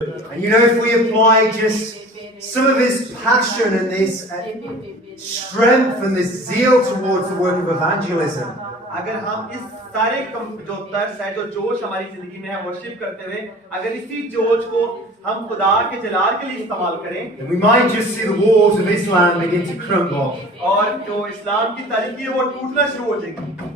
And you know, if we apply just some of his passion and this strength and this zeal towards the work of evangelism, अगर हम इस सारे जो तर्स है, जो जोश हमारी जिंदगी में है वर्शिप करते हुए, अगर इसी जोश को हम खुदा के जलाल के लिए इस्तेमाल करें, then we might just see the walls of Islam begin to crumble. और जो इस्लाम की तारीखी है वो टूटना शुरू हो जाएगी.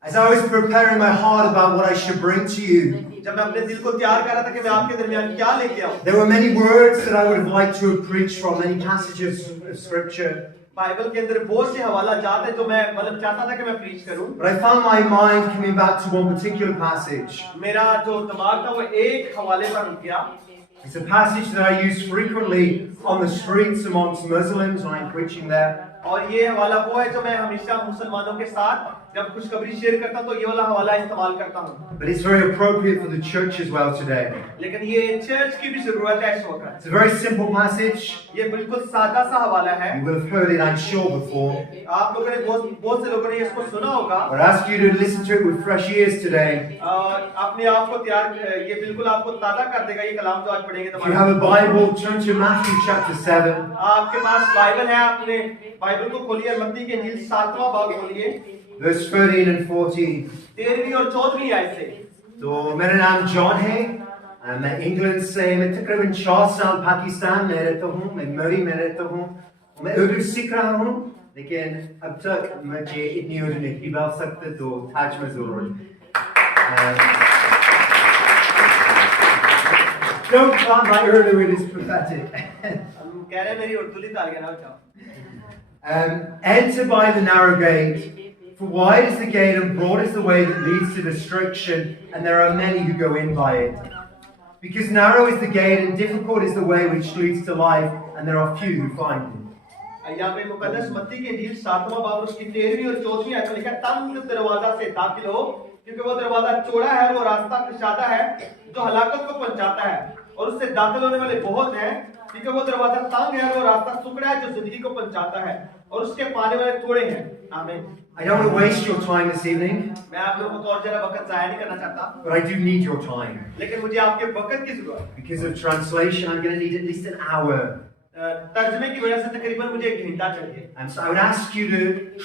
As I was preparing my heart about what I should bring to you, जब मैं अपने दिल को तैयार कर रहा था कि मैं आपके दरमियान क्या लेके आऊं, there were many words that I would have liked to have preached from, many passages of scripture. Bible के अंदर बहुत से हवाला जात है जो मैं मतलब चाहता था कि मैं प्रीच करूं. But I found my mind coming back to one particular passage. मेरा जो दिमाग था वो एक हवाले पर रुक गया. It's a passage that I use frequently on the streets amongst Muslims when I'm preaching there. और ये हवाला वो है जो मैं हमेशा मुसलमानों के साथ जब खुशखबरी शेयर करता हूं तो ये वाला हवाला इस्तेमाल करता हूं. But it's very appropriate for the church as well today. लेकिन ये चर्च की भी जरूरत है इस वक्त. It's a very simple passage. ये बिल्कुल सादा सा हवाला है. You will have heard it, I'm sure, before. आप लोगों ने बहुत से लोगों ने इसको सुना होगा. But I ask you to listen to it with fresh ears today. अपने आप को तैयार, ये बिल्कुल आपको ताज़ा कर देगा ये कलाम जो आज पढ़ेंगे. If you have a Bible, turn to Matthew chapter 7. आपके पास बाइबल है, आपने बाइबल को खोलिए, मत्ती के इंजील 7वां बाब खोलिए, verse 13 and 14. 13वीं और 14वीं आयत से. तो मेरा नाम जॉन है, मैं इंग्लैंड से, मैं तकरीबन 4 साल पाकिस्तान में रहता हूँ, मैं मरी में रहता हूँ, मैं उर्दू सीख रहा हूँ, लेकिन अब तक मुझे इतनी उर्दू नहीं बोल सकते, तो तर्जुमा जरूर. Don't clap my Urdu, it is pathetic. हम कह रहे हैं मेरी उर्दू ली तालियां ना बजाओ. Enter by the narrow gate, for wide is the gate and broad is the way that leads to destruction, and there are many who go in by it. Because narrow is the gate and difficult is the way which leads to life, and there are few who find it. यहाँ पे मुकद्दस मत्ती के इंजील 7वां बाब उसकी 13वीं और 14वीं आयत में लिखा है, तंग दरवाजा से दाखिल हो, क्योंकि वो दरवाजा चौड़ा है, वो रास्ता कुशादा है जो हलाकत को पहुंचाता है, और उससे दाखिल होने वाले बहुत हैं, क्योंकि वो दरवाजा तंग है, वो रास्ता सुकड़ा है जो जिंदगी को पहुंचाता है, और उसके पाने वाले थोड़े हैं. आमीन. I don't want to waste your time this evening, मैं आप लोगों को और जरा वक्त जाया नहीं करना चाहता, but I do need your time. लेकिन मुझे आपके वक्त की जरूरत है. Because of translation, I'm going to need at least an hour. तर्जुमे की वजह से तकरीबन मुझे 1 घंटा चाहिए. And so I would ask you to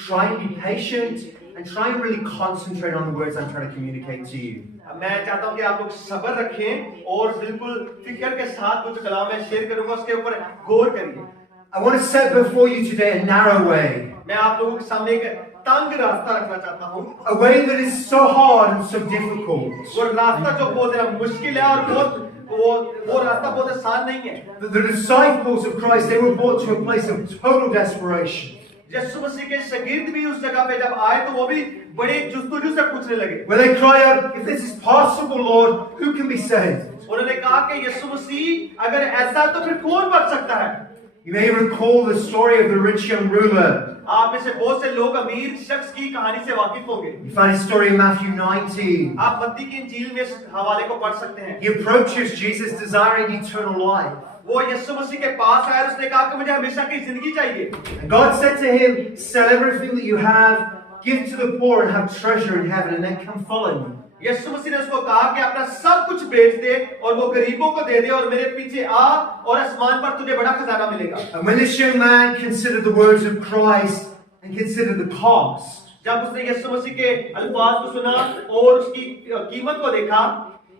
try and be patient and try and really concentrate on the words I'm trying to communicate to you. मैं चाहता हूं कि आप लोग सब्र रखें और बिल्कुल फिक्र के साथ जो कलाम मैं शेयर करूंगा उसके ऊपर गौर करिए. I want to set before you today a narrow way. मैं आप लोगों के सामने एक तंग रास्ता रखना चाहता हूं. A way that is so hard and so difficult. वो रास्ता जो बहुत ज़्यादा मुश्किल है और बहुत वो रास्ता बहुत आसान नहीं है. The disciples of Christ, they were brought to a place of total desperation. यीशु मसीह के शागिर्द भी उस जगह पे जब आए तो वो भी बड़े जुस्तजू से पूछने लगे. When they cry out, if this is possible, Lord, who can be saved? उन्होंने कहा कि यीशु मसीह अगर ऐसा है तो फिर कौन बच सकता है? You may recall the story of the rich young ruler. आप में से बहुत से लोग अमीर शख्स की कहानी से वाकिफ होंगे. You find a story in Matthew 19. आप मत्ती की इंजील में इस हवाले को पढ़ सकते हैं. He approaches Jesus desiring eternal life. वो यीशु मसीह के पास आया और उसने कहा कि मुझे हमेशा की जिंदगी चाहिए. And God said to him, sell everything that you have, give to the poor and have treasure in heaven, and then come follow me. यीशु मसीह ने उसको कहा कि अपना सब कुछ बेच दे और वो गरीबों को दे दे और मेरे पीछे आ और आसमान पर तुझे बड़ा खजाना मिलेगा. And when this young man considered the words of Christ and considered the cost, जब उसने यीशु मसीह के अल्फाज को सुना और उसकी कीमत को देखा,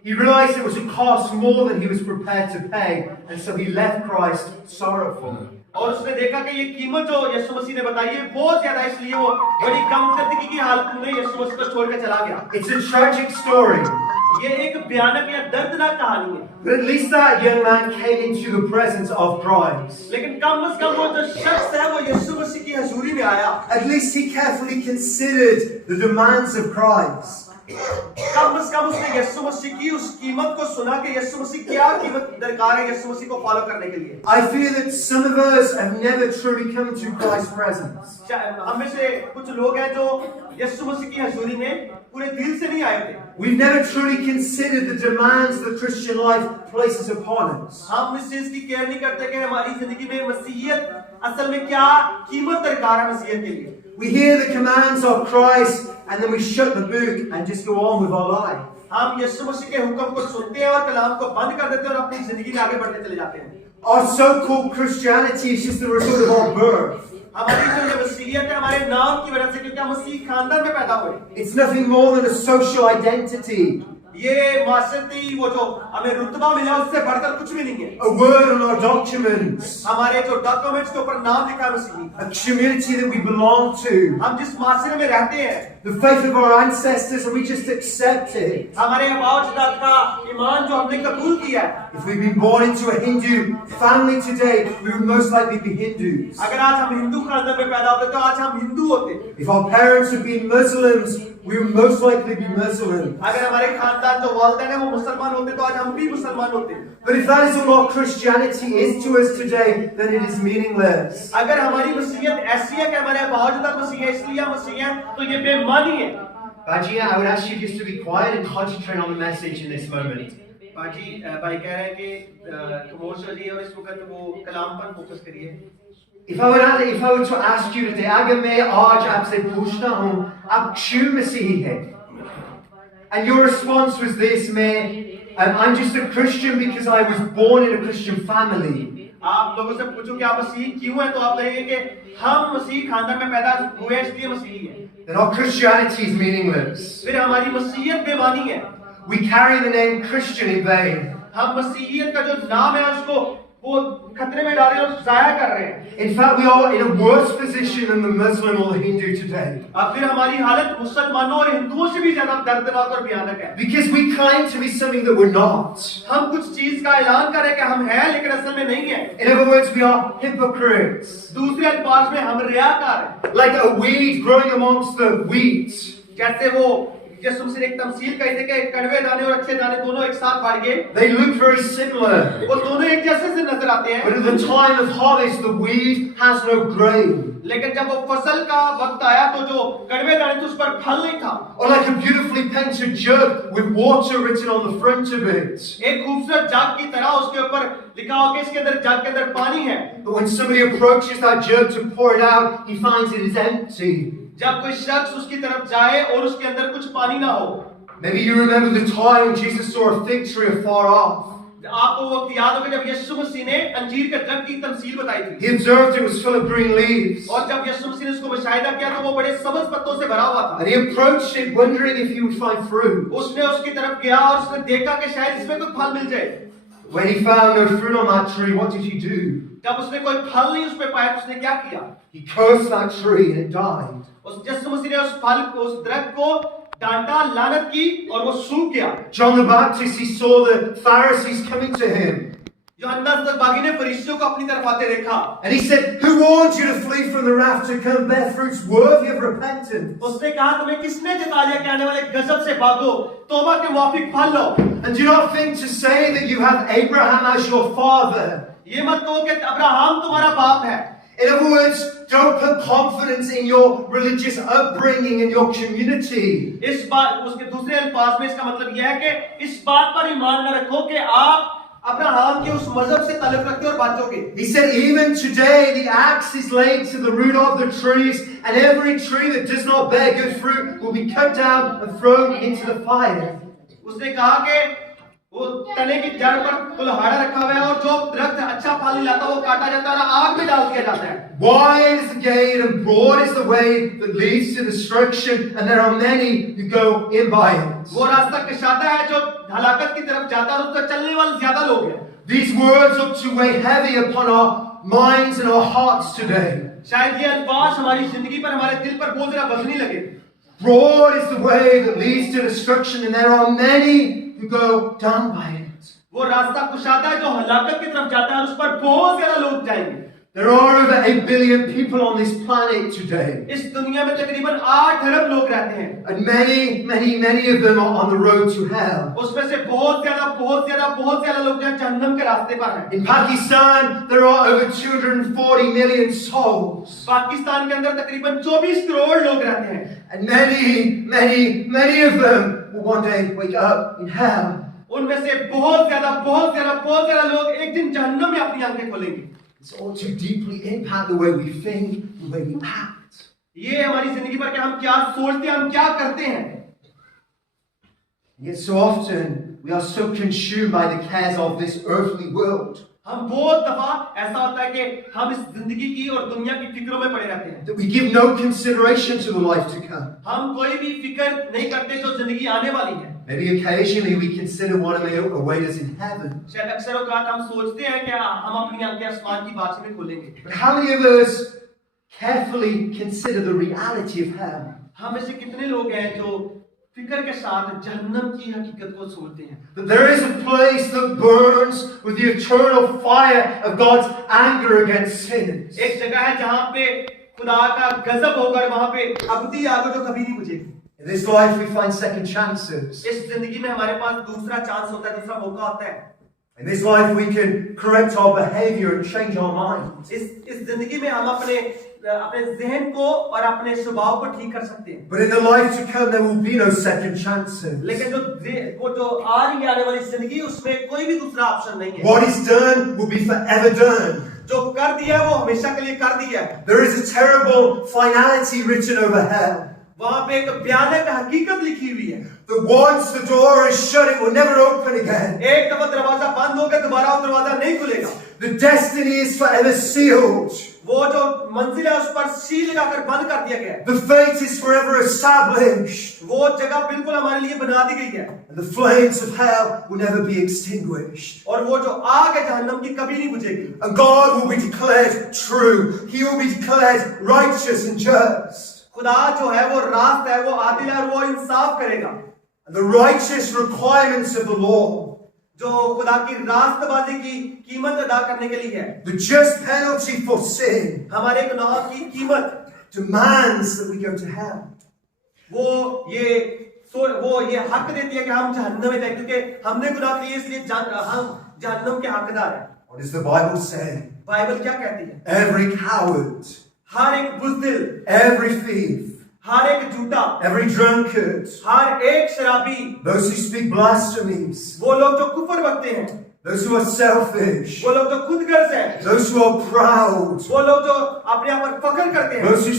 he realized it was a cost more than he was prepared to pay, and so he left Christ sorrowful. और उसने देखा कि ये कीमत जो यीशु मसीह ने बताई है बहुत ज्यादा, इसलिए वो बड़ी कमतरगी की हालत में यीशु मसीह को छोड़कर चला गया. It's a tragic story. ये एक भयानक या दर्दनाक कहानी है. But at least that young man came into the presence of Christ. लेकिन कम से कम वो जो शख्स है वो यीशु मसीह की हजूरी में आया. At least he carefully considered the demands of Christ. कम से कम उसने यीशु मसीह की उस कीमत को सुना कि यीशु मसीह क्या कीमत दरकार है यीशु मसीह को फॉलो करने के लिए. I fear that some of us have never truly come into Christ's presence. हम में से कुछ लोग हैं जो यीशु मसीह की हजूरी में पूरे दिल से नहीं आए थे. We've never truly considered the demands the Christian life places upon us. हम इस चीज की केयर नहीं करते कि हमारी जिंदगी में मसीहियत असल में क्या कीमत दरकार है मसीहियत के लिए. We hear the commands of Christ and then we shut the book and just go on with our life. हम यीशु मसीह के हुक्म को सुनते हैं और कलाम को बंद कर देते हैं और अपनी जिंदगी में आगे बढ़ते चले जाते हैं। Our so-called Christianity is just the result of our birth. हमारी जो ये मसीहियत है हमारे नाम की वजह से, क्योंकि हम मसीह खानदान में पैदा हुए। It's nothing more than a social identity. ये माशरती वो जो हमें रुतबा मिला उससे बढ़कर कुछ भी नहीं है। A word on our documents. हमारे जो डॉक्यूमेंट्स के ऊपर नाम लिखा है मसीही। A community that we belong to. हम जिस माशरे में रहते हैं। The faith of our ancestors, and we just accept it. हमारे आबाओ-अजदाद का ईमान जो हमने कबूल किया है। If we've been born into a Hindu family today, we would most likely be Hindus. अगर आज हम हिंदू खानदान में पैदा होते तो आज हम हिंदू होते। If our parents had been Muslims, we would most likely be Muslim. अगर हमारे खानदान जो वालिदैन है वो मुसलमान होते तो आज हम भी मुसलमान होते। But if that is all our Christianity is to us today, then it is meaningless. अगर हमारी मसीहियत ऐसी है कि हमारे आबाओ-अजदाद मसीही है इसलिए हम मसीही हैं, तो ये बेईमानी है। Baji, I would ask you just to be quiet and concentrate on the message in this moment. बाजी भाई कह रहे हैं कि खामोश हो जाइए और इस वक्त वो कलाम पर फोकस करिए। If I were to ask you today, अगर मैं आज आपसे पूछता हूँ, आप क्यों मसीही हैं? And your response was this, I'm just a Christian because I was born in a Christian family. आप लोगों से पूछो कि आप मसीही क्यों हैं, तो आप कहेंगे कि हम मसीही खानदान में पैदा हुए इसलिए मसीही हैं। Then our Christianity is meaningless. फिर हमारी मसीहियत बेमानी है। We carry the name Christian in vain. हम मसीहियत का जो नाम है उसको वो खतरे में डाल रहे हैं और जाया कर रहे हैं। In fact, we are in a worse position than the Muslim or the Hindu today. अब फिर हमारी हालत मुसलमानों और हिंदुओं से भी ज्यादा दर्दनाक और भयानक है। Because we claim to be something that we're not. हम कुछ चीज का ऐलान कर रहे हैं कि हम हैं लेकिन असल में नहीं है। In other words, we are hypocrites. दूसरे अल्फाज में हम रियाकार हैं। Like a weed growing amongst the wheat. जैसे वो यीशु मसीह ने एक तमसील कही थी कि कड़वे दाने और अच्छे दाने दोनों एक साथ बढ़ गए। They look very similar. वो दोनों एक जैसे से नजर आते हैं। But at the time of harvest, the weed has no grain. लेकिन जब वो फसल का वक्त आया तो जो कड़वे दाने थे उस पर फल नहीं था। Or like a beautifully painted jug with water written on the front of it. एक खूबसूरत जग की तरह उसके ऊपर लिखा हो कि इसके अंदर जग के अंदर पानी है। But when somebody approaches that jug to pour it out, he finds it is empty. जब कोई शख्स उसकी तरफ जाए और उसके अंदर कुछ पानी ना हो। Maybe you remember the time when Jesus saw a fig tree afar off. आपको वो वक्त याद होगा जब यीशु मसीह ने अंजीर के दरख्त की तमसील बताई थी। He observed it was full of green leaves. और जब यीशु मसीह ने उसको मुशाहिदा किया तो वो बड़े सब्ज पत्तों से भरा हुआ था। And he approached it wondering if he would find fruit. उसने उसकी तरफ गया और उसने देखा कि शायद इसमें कोई फल मिल जाए। When he found no fruit on that tree, what did he do? जब उसने कोई फल नहीं उस पे पाया तो उसने क्या किया? He cursed that tree and it died. उस यीशु मसीह ने उस फल को, उस दरख्त को डांटा, लानत की और वो सूख गया। John the Baptist, he saw the Pharisees coming to him. यूहन्ना बागी ने फरीसियों को अपनी तरफ आते देखा। And he said, who warned you to flee from the wrath to come bear fruits worthy of repentance? उसने कहा तुम्हें किसने जता लिया कि आने वाले गजब से भागो, तौबा के मुआफिक फल लो। And do not think to say that you have Abraham as your father. ये मत कहो कि अब्राहम तुम्हारा बाप है। In other words, don't put confidence in your religious upbringing and your community. इस बात उसके दूसरे अल्फाज में इसका मतलब यह है कि इस बात पर ईमान न रखो कि आप अब्राहम के उस मजहब से ताल्लुक रखते हो और बाँचोगे। He said, even today the axe is laid to the root of the trees, and every tree that does not bear good fruit will be cut down and thrown into the fire. उसने कहा कि वो तने की जड़ पर कुल्हाड़ा रखा हुआ है और जो दरख्त अच्छा फल नहीं लाता वो काटा जाता है और आग में डाल दिया जाता है। Wide is the gate and broad is the way that leads to destruction, and there are many who go in by it. वो रास्ता कशादा है जो हलाकत की तरफ जाता है और उस पर चलने वाले ज्यादा लोग हैं। These words ought to weigh heavy upon our minds and our hearts today. शायद ये अल्फाज हमारी जिंदगी पर, हमारे दिल पर बहुत ज्यादा वजनी लगे। Broad is the way that leads to destruction, and there are many who go down by it. वो रास्ता कुशादा है जो हलाकत की तरफ जाता है और उस पर बहुत ज्यादा लोग जाएंगे। There are over 8 billion people on this planet today. इस दुनिया में तकरीबन 8 अरब लोग रहते हैं। And many of them are on the road to hell. उसमें से बहुत ज्यादा लोग जो जहन्नम के रास्ते पर हैं। In Pakistan, there are over 240 million souls. Pakistan के अंदर तकरीबन 24 करोड़ लोग रहते हैं। And many of them will one day wake up in hell. उनमें से बहुत ज्यादा लोग एक दिन जहन्नम में अपनी आंखें खोलेंगे। This ought to deeply impact the way we think, the way we act. ये हमारी जिंदगी पर कि हम क्या सोचते हैं, हम क्या करते हैं। Yet so often we are so consumed by the cares of this earthly world हम बहुत दफा ऐसा होता है कि हम इस जिंदगी की और दुनिया की फिक्रों में पड़े रहते हैं, that we give no consideration to the life to come. हम कोई भी फिक्र नहीं करते जो जिंदगी आने वाली है। Maybe occasionally we consider what may await us in heaven. शायद अक्सर औकात हम सोचते हैं कि हम अपनी आंखें आसमान की बात में खोलेंगे, But how many of us carefully consider the reality of hell? हम ऐसे कितने लोग हैं जो फिक्र के साथ जहन्नम की हकीकत को सोचते हैं? That there is a place that burns with the eternal fire of God's anger against sinners. एक जगह है जहां पे खुदा का गजब होगा, वहां पे अबदी आग जो कभी नहीं बुझेगी। In this life we find second chances. इस जिंदगी में हमारे पास दूसरा चांस होता है, दूसरा मौका होता है। In this life we can correct our behavior and change our minds. इस जिंदगी में हम अपने ज़हन को और अपने स्वभाव को ठीक कर सकते हैं। But in the life to come there will be no second chances. लेकिन जो आ रही आने वाली जिंदगी उसमें कोई भी दूसरा ऑप्शन नहीं है। What is done will be forever done. जो कर दिया है वो हमेशा के लिए कर दिया है। There is a terrible finality written over hell. वहां पे एक भयानक हकीकत लिखी हुई है। That once the door is shut, it will never open again. एक दफा दरवाजा बंद हो गया दोबारा वो दरवाजा नहीं खुलेगा। The destiny is forever sealed. वो जो मंजिल है उस पर सील लगाकर बंद कर दिया गया है। The fate is forever established. वो जगह बिल्कुल हमारे लिए बना दी गई है। And the flames of hell will never be extinguished. और वो जो आग है जहन्नम की कभी नहीं बुझेगी। And God will be declared true. He will be declared righteous and just. खुदा जो है वो रास्त है, वो आदिल है और वो इंसाफ करेगा। And the righteous requirements of the law, जो खुदा की रास्तबाजी की कीमत अदा करने के लिए है, the just penalty for sin, हमारे गुनाह की कीमत demands that we go to hell. वो ये हक देती है कि हम जहन्नम में जाए, क्योंकि हमने गुनाह किए इसलिए हम जहन्नम के हकदार हैं। What does the Bible say? Bible क्या कहती है? Every coward, हर एक बुज़दिल, every thief, हर एक झूठा, every drunkard, हर एक शराबी, those who speak blasphemies, वो लोग जो कुफर बकते हैं, those who are selfish, वो लोग जो खुदगर्ज हैं, those who are proud, वो लोग जो अपने आप पर फख्र करते हैं, those who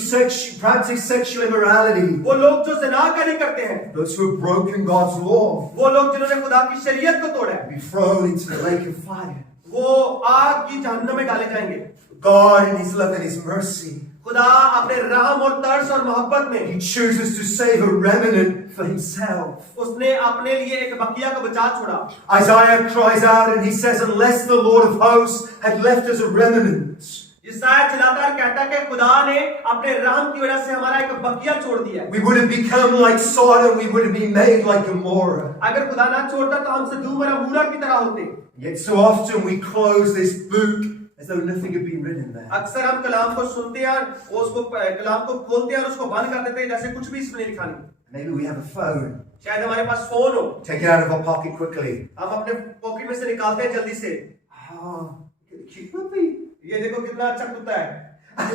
practice sexual immorality, वो लोग जो ज़िनाकारी करते हैं, those who have broken God's law, वो लोग जिन्होंने खुदा की शरीयत को तोड़ा है, be thrown into the lake of fire. वो आग की जहन्नम में डाले जाएंगे। God in His love and His mercy, खुदा अपने रहम और तरस और मोहब्बत में He chooses to save a remnant for Himself. उसने अपने लिए एक बकिया को बचा छोड़ा। Isaiah cries out and he says, unless the Lord of hosts had left us a remnant, यशायाह चिल्लाता है और कहता है कि खुदा ने अपने रहम की वजह से हमारा एक बकिया छोड़ दिया। we would have become like Sodom, we would have been made like Gomorrah. अगर खुदा ना छोड़ता तो हम सदोम और अमोरा की तरह होते। Yet so often we close this book as though nothing had been written there. अक्सर हम कलाम को सुनते हैं और उसको कलाम को खोलते हैं और उसको बंद कर देते हैं जैसे कुछ भी इसमें नहीं लिखा नहीं। Maybe we have a phone. शायद हमारे पास फोन हो, Take it out of our pocket quickly. हम अपने पॉकेट में से निकालते हैं जल्दी से। Ah, look at the cute puppy. ये देखो कितना अच्छा कुत्ता है,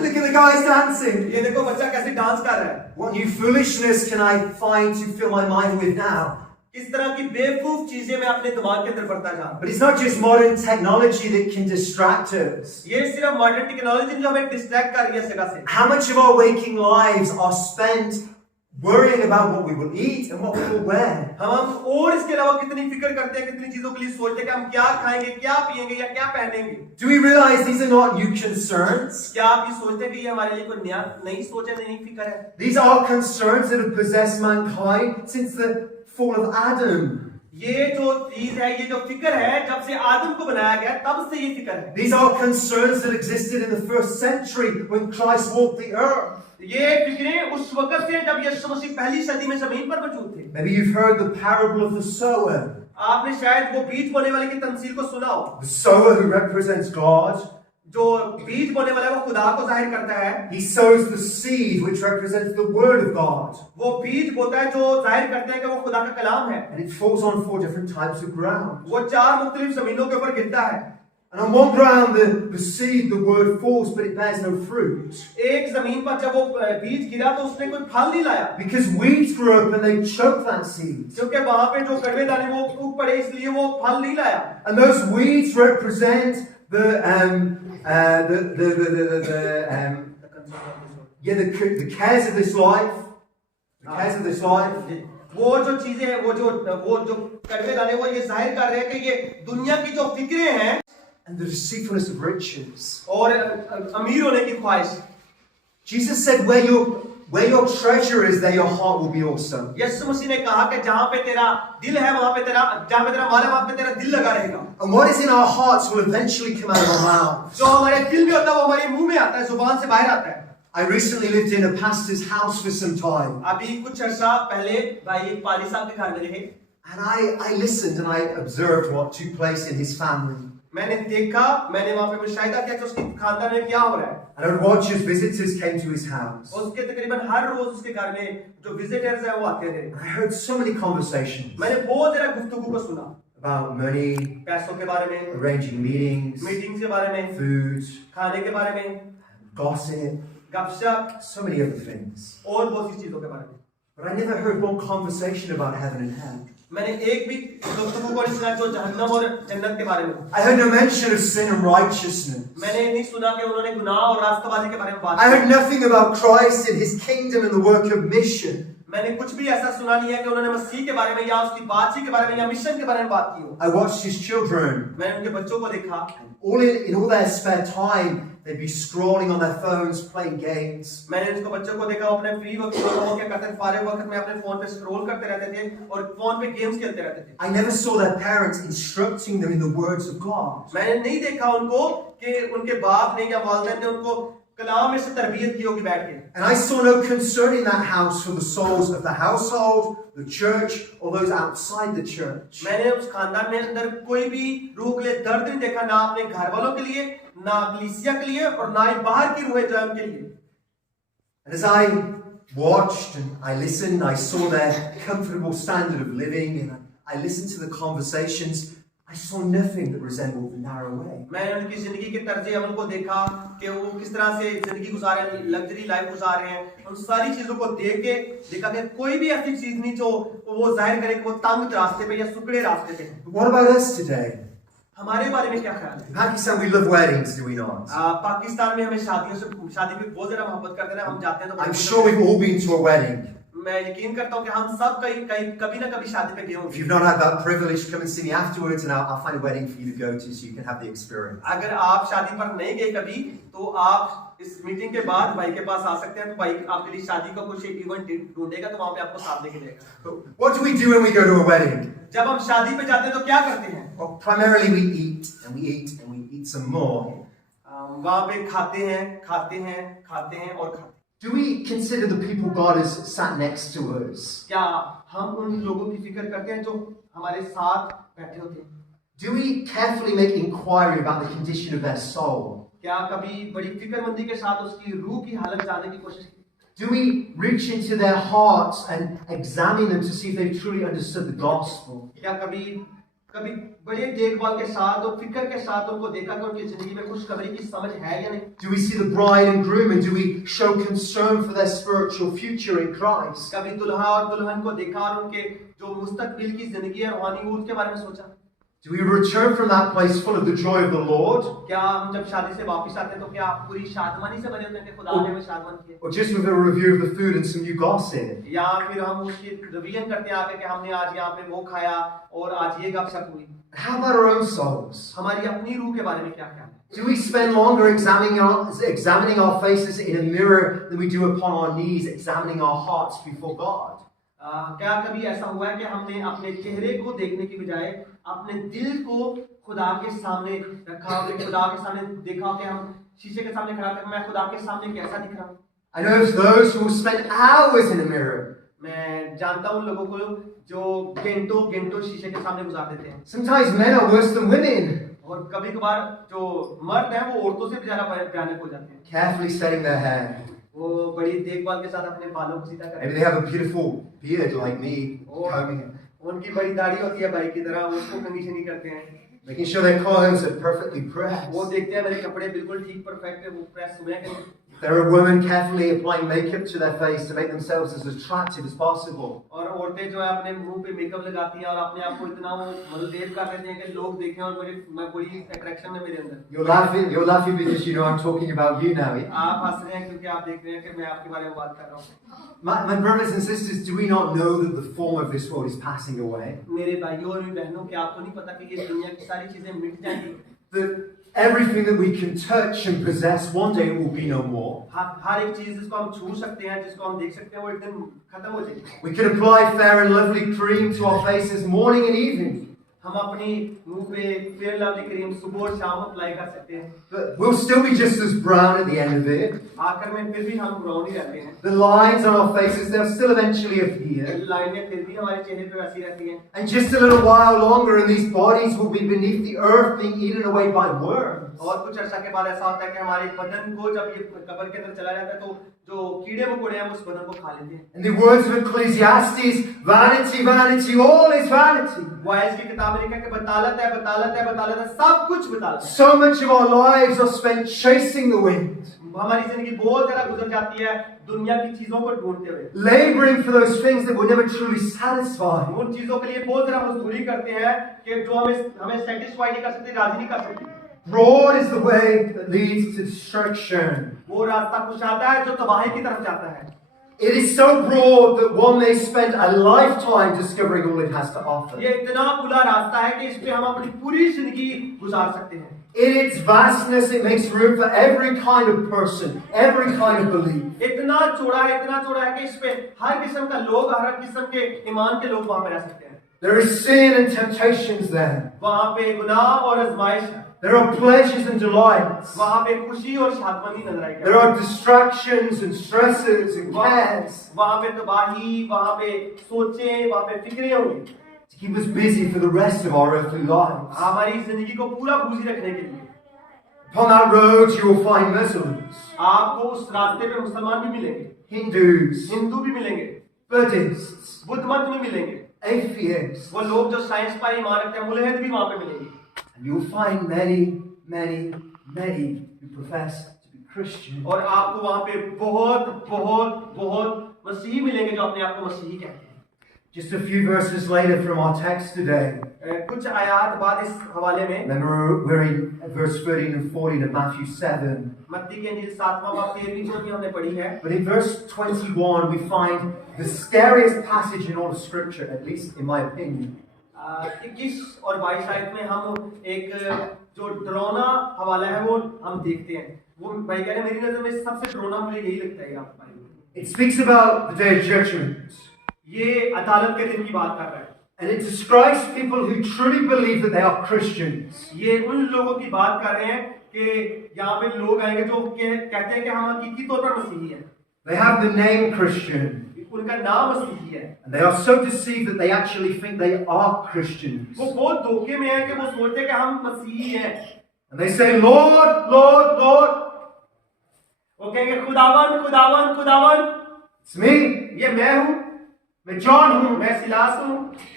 Look at the guys dancing. ये देखो बच्चा कैसे डांस कर रहा है। What new foolishness can I find to fill my mind with now? किस तरह की बेवकूफ चीजें मैं अपने दिमाग के अंदर भरता जा रहा हूं। But it's not just modern technology that can distract us. ये सिर्फ मॉडर्न टेक्नोलॉजी जो हमें डिस्ट्रैक्ट कर रही है इस जगह से। How much of our waking lives are spent worrying about what we will eat and what we will wear? हम और इसके अलावा कितनी फिक्र करते हैं, कितनी चीजों के लिए सोचते हैं कि हम क्या खाएंगे, क्या पिएंगे या क्या पहनेंगे। Do we realize these are not new concerns? क्या आप ये सोचते हैं कि ये हमारे लिए कोई नई सोच है, नई फिक्र है? These are concerns that have possessed mankind since the fall of Adam. ये जो चीज है, ये जो फिक्र है, जब से आदम को बनाया गया तब से ये फिक्र है। These are concerns that existed in the first century when Christ walked the earth. ये फिक्रें उस वक्त से जब यीशु मसीह पहली सदी में जमीन पर मौजूद थे। Maybe you've heard the parable of the sower. आपने शायद वो बीज बोने वाले की तमसील को सुना हो। The sower who represents God. जो बीज बोने वाला है वो खुदा को जाहिर करता है। He sows the seed which represents the word of God. वो बीज बोता है जो जाहिर करता है कि वो खुदा का कलाम है। And it falls on 4 different types of ground. वो 4 मुख्तलिफ जमीनों के ऊपर गिरता है। And on one ground the seed, the word falls, but it bears no fruit. एक जमीन पर जब वो बीज गिरा तो उसने कोई फल नहीं लाया। Because weeds grew up and they choked that seed. क्योंकि वहां पे जो कड़वे दाने वो उग पड़े इसलिए वो फल नहीं लाया। And those weeds represent the cares of this life. The cares of this life. वो जो चीजें हैं, वो जो कड़वे दाने, वो ये जाहिर कर रहे हैं कि ये दुनिया की जो फिक्रें हैं and the deceitfulness of riches. और अमीर होने की ख्वाहिश. Jesus said, where your treasure is, there your heart will be also. यीशु मसीह ने कहा कि जहां पे तेरा दिल है वहां पे जहां पे तेरा माल है वहां पे तेरा दिल लगा रहेगा. And what is in our hearts will eventually come out of our mouths. जो हमारे दिल में होता है वो हमारे मुंह में आता है, जुबान से बाहर आता है. I recently lived in a pastor's house for some time. अभी कुछ अर्सा पहले भाई एक पाली साहब के घर में रहे. And I listened and I observed what took place in his family. मैंने देखा, मैंने वहां पे मुशाहिदा किया कि उसके खानदान में क्या हो रहा है. And I would watch as visitors came to his house. उसके तकरीबन हर रोज उसके घर में जो विजिटर्स हैं वो आते थे. I heard so many conversations मैंने बहुत सारा गुफ्तगू को सुना. about money, पैसों के बारे में, arranging meetings, मीटिंग्स के बारे में, food, खाने के बारे में, gossip, गपशप, so many other things. और बहुत सी चीजों के बारे में. But I never heard one conversation about heaven and hell. मैंने एक भी गुफ्तगू को नहीं सुना जो जहन्नम और जन्नत के बारे में. I heard no mention of sin and righteousness. मैंने नहीं सुना कि उन्होंने गुनाह और रास्ताबाजी के बारे में बात I की. heard nothing about Christ and his kingdom and the work of mission. मैंने कुछ भी ऐसा सुना नहीं है कि उन्होंने मसीह के बारे में या उसकी बातचीत के बारे में या मिशन के बारे में बात की हो. I watched his children. मैंने उनके बच्चों को देखा. In all their spare time, they'd be scrolling on their phones, playing games. मैंने उनको बच्चों को देखा अपने फ्री वक्त में वो क्या करते थे, फारिग वक्त में अपने फोन पे स्क्रॉल करते रहते थे और फोन पे गेम्स खेलते रहते थे. I never saw their parents instructing them in the words of God. मैंने नहीं देखा उनको कि उनके बाप ने या वालिदैन ने उनको कलाम में से तरबियत की होगी बैठ के. And I saw no concern in that house for the souls of the household, the church, or those outside the church. मैंने उस खानदान में अंदर कोई भी रूह के लिए दर्द नहीं देखा, ना अपने घर वालों के लिए, ना कलीसिया के लिए और ना ही बाहर की रूह जहन्नम के लिए. And as I watched and I listened, I saw their comfortable standard of living and I listened to the conversations. I saw nothing that resembled the narrow way. मैंने उनकी जिंदगी के तर्ज अमल को देखा कि वो किस तरह से जिंदगी गुजार रहे हैं, लग्जरी लाइफ गुजार रहे हैं. उन सारी चीजों को देख के देखा कि कोई भी ऐसी चीज नहीं जो वो जाहिर करे कि वो तंग रास्ते पे या सुकड़े रास्ते पे है. But what about us today? हमारे बारे में क्या ख्याल है? In Pakistan, we love weddings, do we not? Pakistan में हमें शादी पे बहुत ज्यादा मोहब्बत करते हैं. हम जाते हैं तो I'm sure we've all been to a wedding. मैं यकीन करता हूँ कि हम सब कभी ना कभी शादी पे गए If होंगे. you've not had that privilege, come and see me afterwards and I'll find a wedding for you to go to so you can have the experience. अगर आप शादी पर नहीं गए कभी तो आप इस मीटिंग के बाद भाई के पास आ सकते हैं. तो भाई आपके लिए शादी का कुछ इवेंट ढूंढेगा तो वहां पे आपको साथ लेके जाएगा. But what do we do when we go to a wedding? जब हम शादी पे जाते हैं तो क्या करते हैं? Well, primarily we eat and we eat and we eat some more. वहां पे खाते हैं और खाते हैं. Do we consider the people God has sat next to us? क्या हम उन लोगों की फिक्र करते हैं जो हमारे साथ बैठे होते हैं? Do we carefully make inquiry about the condition of their soul? क्या कभी बड़ी फिक्रमंदी के साथ उसकी रूह की हालत जानने की कोशिश की? Do we reach into their hearts and examine them to see if they've truly understood the gospel? क्या कभी बड़े देखभाल के साथ और फिक्र के साथ उनको देखा कि उनकी जिंदगी में खुशखबरी की समझ है या नहीं? Do we see the bride and groom and do we show concern for their spiritual future in Christ? कभी दुल्हा और दुल्हन को देखा और उनके जो मुस्तकबिल की जिंदगी है रूहानी ऊर्जा के बारे में सोचा? Do we return from that place full of the joy of the Lord? क्या हम जब शादी से वापस आते हैं तो क्या पूरी शादमानी से भरे होते हैं कि खुदा ने हमें शादमान किया? Or just with a review of the food and some new gossip? या फिर हम उसकी रिवीजन करते हैं आके कि हमने आज यहाँ पे वो खाया और आज ये गपशप हुई? How about our own souls? हमारी अपनी रूह के बारे में क्या ख्याल है? Do we spend longer examining our faces in a mirror than we do upon our knees examining our hearts before God? क्या कभी ऐसा हुआ है कि हमने अपने चेहरे को देखने की बजाय अपने दिल को खुदा के सामने रखा और खुदा के सामने देखा कि हम शीशे के सामने खड़ा कर मैं खुदा के सामने कैसा दिख रहा हूँ? I know of those who will spend hours in a mirror. मैं जानता हूँ लोगों को जो घंटों शीशे के सामने गुजार देते हैं. Sometimes men are worse than women. और कभी कभार जो मर्द हैं वो औरतों से भी ज्यादा भयानक हो जाते हैं. Carefully setting their hair. वो बड़ी देखभाल के साथ अपने बालों को सीधा करते हैं. Maybe they have a beautiful beard like me, combing it. उनकी बड़ी दाढ़ी होती है भाई की तरह, उसको कंडीशनिंग करते हैं. Making sure their clothes are perfectly pressed. वो देखते हैं मेरे कपड़े बिल्कुल ठीक परफेक्ट है, वो प्रेस हुए हैं. There are women carefully applying makeup to their face to make themselves as attractive as possible. और औरतें जो है अपने मुंह पे मेकअप लगाती हैं और अपने आप को इतना वो मोटिवेट कर देती हैं कि लोग देखें और मैं बड़ी अट्रैक्शन है मेरे अंदर. You're laughing because you know I'm talking about you now. आप हंस रहे हैं क्योंकि आप देख रहे हैं कि मैं आपके बारे में बात कर रहा हूँ. My brothers and sisters, do we not know that the form of this world is passing away? मेरे भाइयों और बहनों, क्या आपको नहीं पता कि ये दुनिया की सारी चीजें मिट जाएंगी? That everything that we can touch and possess, one day it will be no more. हर एक चीज जिसको हम छू सकते हैं, जिसको हम देख सकते हैं, वो एक दिन खत्म हो जाएगी. We can apply fair and lovely cream to our faces morning and evening. हम अपनी मुंह पे फेयर लवली क्रीम सुबह और शाम अप्लाई कर सकते हैं. But we'll still be just as brown at the end of it. आखिर में फिर भी हम ब्राउन ही रहते हैं. The lines on our faces, they'll still eventually appear. लाइनें फिर भी हमारे चेहरे पे वैसी रहती हैं. And just a little while longer and these bodies will be beneath the earth being eaten away by worms. और कुछ अर्सा के बाद ऐसा होता है कि हमारे बदन को जब ये कब्र के अंदर चला जाता है तो जो कीड़े मकोड़े हैं उस बदन को खा लेते हैं. In the words of Ecclesiastes, vanity, vanity, all is vanity. Vice की किताब में लिखा है कि बतालत है, बतालत है, बतालत है, सब कुछ बतालत है. So much of our lives are spent chasing the wind, हमारी जिंदगी बहुत ज्यादा गुजर जाती है दुनिया की चीजों को ढूंढते हुए. laboring for those things that will never truly satisfy. उन चीजों के लिए बहुत ज्यादा मजदूरी करते हैं कि जो हमें सेटिस्फाई नहीं कर सकते, राजी नहीं कर सकते. Broad is the way that leads to destruction. वो रास्ता कुशादा है जो तबाही की तरफ जाता है. It is so broad that one may spend a lifetime discovering all it has to offer. ये इतना खुला रास्ता है कि इस पे हम अपनी पूरी जिंदगी गुजार सकते हैं. In its vastness, it makes room for every kind of person, every kind of belief. इतना चौड़ा है कि इस पे हर किस्म का लोग, हर किस्म के ईमान के लोग वहां पे रह सकते हैं. There is sin and temptations there. वहां पे गुनाह और आजमाइश है. There are pleasures and delights. वहां पे खुशी और शादमंदी नजर आएगी. There are distractions and stresses and cares वहां पे तबाही, वहां पे सोचें, वहां पे फिक्रें होंगी to keep us busy for the rest of our earthly lives. हमारी जिंदगी को पूरा बूझी रखने के लिए. Upon that road, you will find Muslims, आपको उस रास्ते पे मुसलमान भी मिलेंगे, Hindus, हिंदू भी मिलेंगे, Buddhists, बुद्ध मत में मिलेंगे, atheists, वो लोग जो साइंस पर ईमान रखते हैं, मुल्हिद भी वहां पे मिलेंगे. and you will find many, many, many who profess to be Christian. और आपको वहां पे बहुत मसीही मिलेंगे जो अपने आप को मसीही कहते हैं. Just a few verses later from our text today, कुछ आयात बाद इस हवाले में remember we're in verse 13 and 14 of Matthew 7. मत्ती के इंजील 7वां बाब 13वीं 14वीं हमने पढ़ी है. But in verse 21, we find the scariest passage in all of Scripture, at least in my opinion. 21 और 22 आयत में हम एक जो डरावना हवाला है वो हम देखते हैं. वो भाई कह रहे हैं मेरी नजर में सबसे डरावना मुझे यही लगता है आप भाई. It speaks about the day of judgment. ये अदालत के दिन की बात कर रहा है. And it describes people who truly believe that they are Christians. ये उन लोगों की बात कर रहे हैं कि यहाँ पे लोग आएंगे जो कहते हैं कि हम हकीकी तौर पर मसीही हैं. They have the name Christian. उनका नाम मसीही है. And they are so deceived that they actually think they are Christians. वो बहुत धोखे में है कि वो सोचते हैं कि हम मसीही हैं. And they say, Lord, Lord, Lord. वो कहेंगे खुदावन खुदावन खुदावन. It's me. ये मैं हूँ. मैं John हूँ. मैं सिलास हूँ.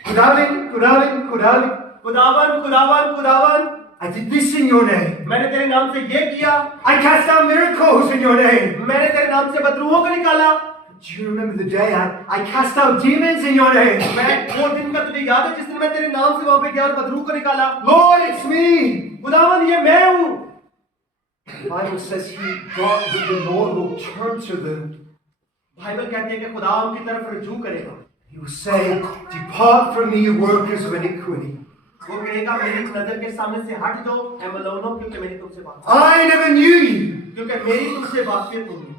Kudavin, Kudavin, Kudavin. खुदावन खुदावन खुदावन. I did this in your name. मैंने तेरे नाम से ये किया. I cast out miracles in your name. मैंने तेरे नाम से बदरूहों को निकाला. Do you remember the day I cast out demons in your name? मैं वो दिन का तुझे याद है जिस दिन मैं तेरे नाम से वहां पे गया और बदरूह को निकाला. Lord, it's me. खुदावन ये मैं हूँ. The Bible says that the Lord will turn to them. Bible कहती है कि खुदा उनकी तरफ रुजू करेगा. He will say, depart from me, you workers of iniquity. वो कहेगा मेरी नजर के सामने से हट जाओ ऐ मलौनों, क्योंकि मेरी तुमसे बात I never knew you. क्योंकि मेरी तुमसे बातचीत नहीं.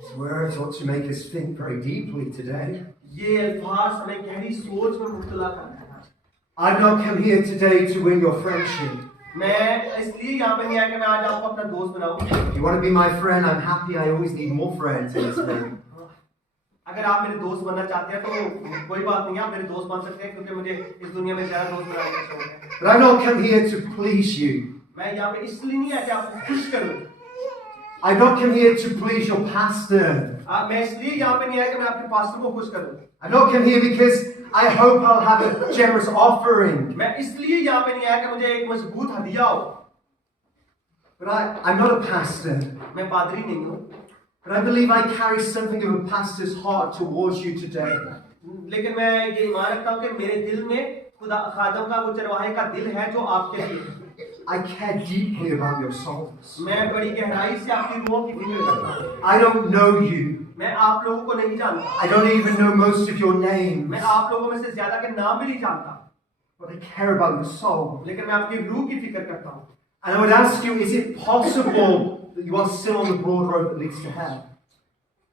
These words ought to make us think very deeply today. ये अल्फाज हमें गहरी सोच में मुब्तला करता है. I've not come here today to win your friendship. मैं इसलिए यहाँ पे नहीं आया कि मैं आज आपको अपना दोस्त बनाऊं. If you want to be my friend, I'm happy. I always need more friends in this thing. अगर आप मेरे दोस्त बनना चाहते हैं तो कोई बात नहीं, आप मेरे दोस्त बन सकते हैं क्योंकि मुझे इस दुनिया में ज़्यादा दोस्त बनाने का शौक है. But I've not come here to please you. मैं यहाँ पे इसलिए नहीं आया कि आपको खुश करूं. I've not come here to please your pastor. मैं इसलिए यहाँ पे नहीं आया कि मैं आपके पास्टर को खुश करूं. I've not come here because I hope I'll have a generous offering. मैं इसलिए यहाँ पे नहीं आया कि मुझे एक मजबूत हदिया हो. But I'm not a pastor. मैं पादरी नहीं हूँ. But I believe I carry something of a pastor's heart towards you today. लेकिन मैं ये ईमान रखता हूँ कि मेरे दिल में खुदा खादम का वो चरवाहे का दिल है जो आपके लिए है। I care deeply about your souls. मैं बड़ी गहराई से आपकी रूहों की फिक्र करता हूँ। I don't know you. मैं आप लोगों को नहीं जानता। I don't even know most of your names. मैं आप लोगों में से ज्यादा के नाम भी नहीं जानता। But I care about your soul. लेकिन मैं आपकी रूह की फिक्र करता हूँ। And I would ask you, is it possible that you are still on the broad road that leads to hell?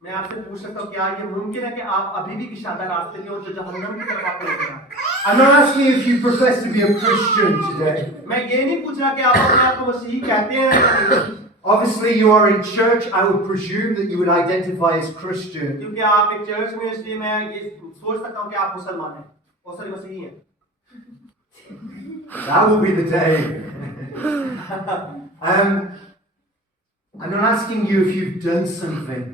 मैं आपसे पूछ सकता हूँ क्या ये मुमकिन है कि आप अभी भी किशादा रास्ते में हो जो जहन्नम की तरफ आपको लेके जाए? I'm not asking you if you profess to be a Christian today. मैं ये नहीं पूछ रहा कि आप अपने आप को मसीही कहते हैं या नहीं। Obviously, you are in church. I would presume that you would identify as Christian. क्योंकि आप एक चर्च में इसलिए मैं ये सोच सकता हूँ कि आप मुसलमान हैं और सॉरी मसीही हैं। That will be the day. I'm not asking you if you've done something.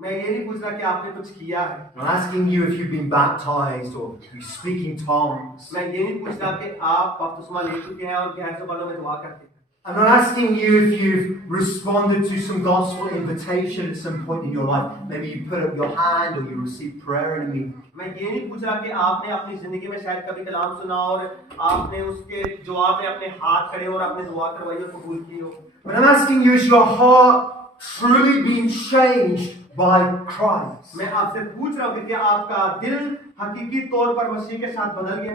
मैं ये नहीं पूछ रहा कि आपने कुछ किया है। I'm not asking you if you've been baptized or you speak in tongues. मैं ये नहीं पूछ रहा कि आप बपतिस्मा ले चुके हैं और गैर ज़बानों में दुआ करते हैं। I'm not asking you if you've responded to some gospel invitation at some point in your life. Maybe you put up your hand or you received prayer in a meeting. मैं ये नहीं पूछ रहा कि आपने अपनी जिंदगी में शायद कभी कलाम सुना और आपने उसके जवाब में अपने हाथ खड़े और आपने दुआ करवाई और कबूल की हो। But I'm asking you, is your heart truly being changed by Christ? मैं आपसे पूछ रहा हूँ कि क्या आपका दिल हकीकी तौर पर मसीह के साथ बदल गया?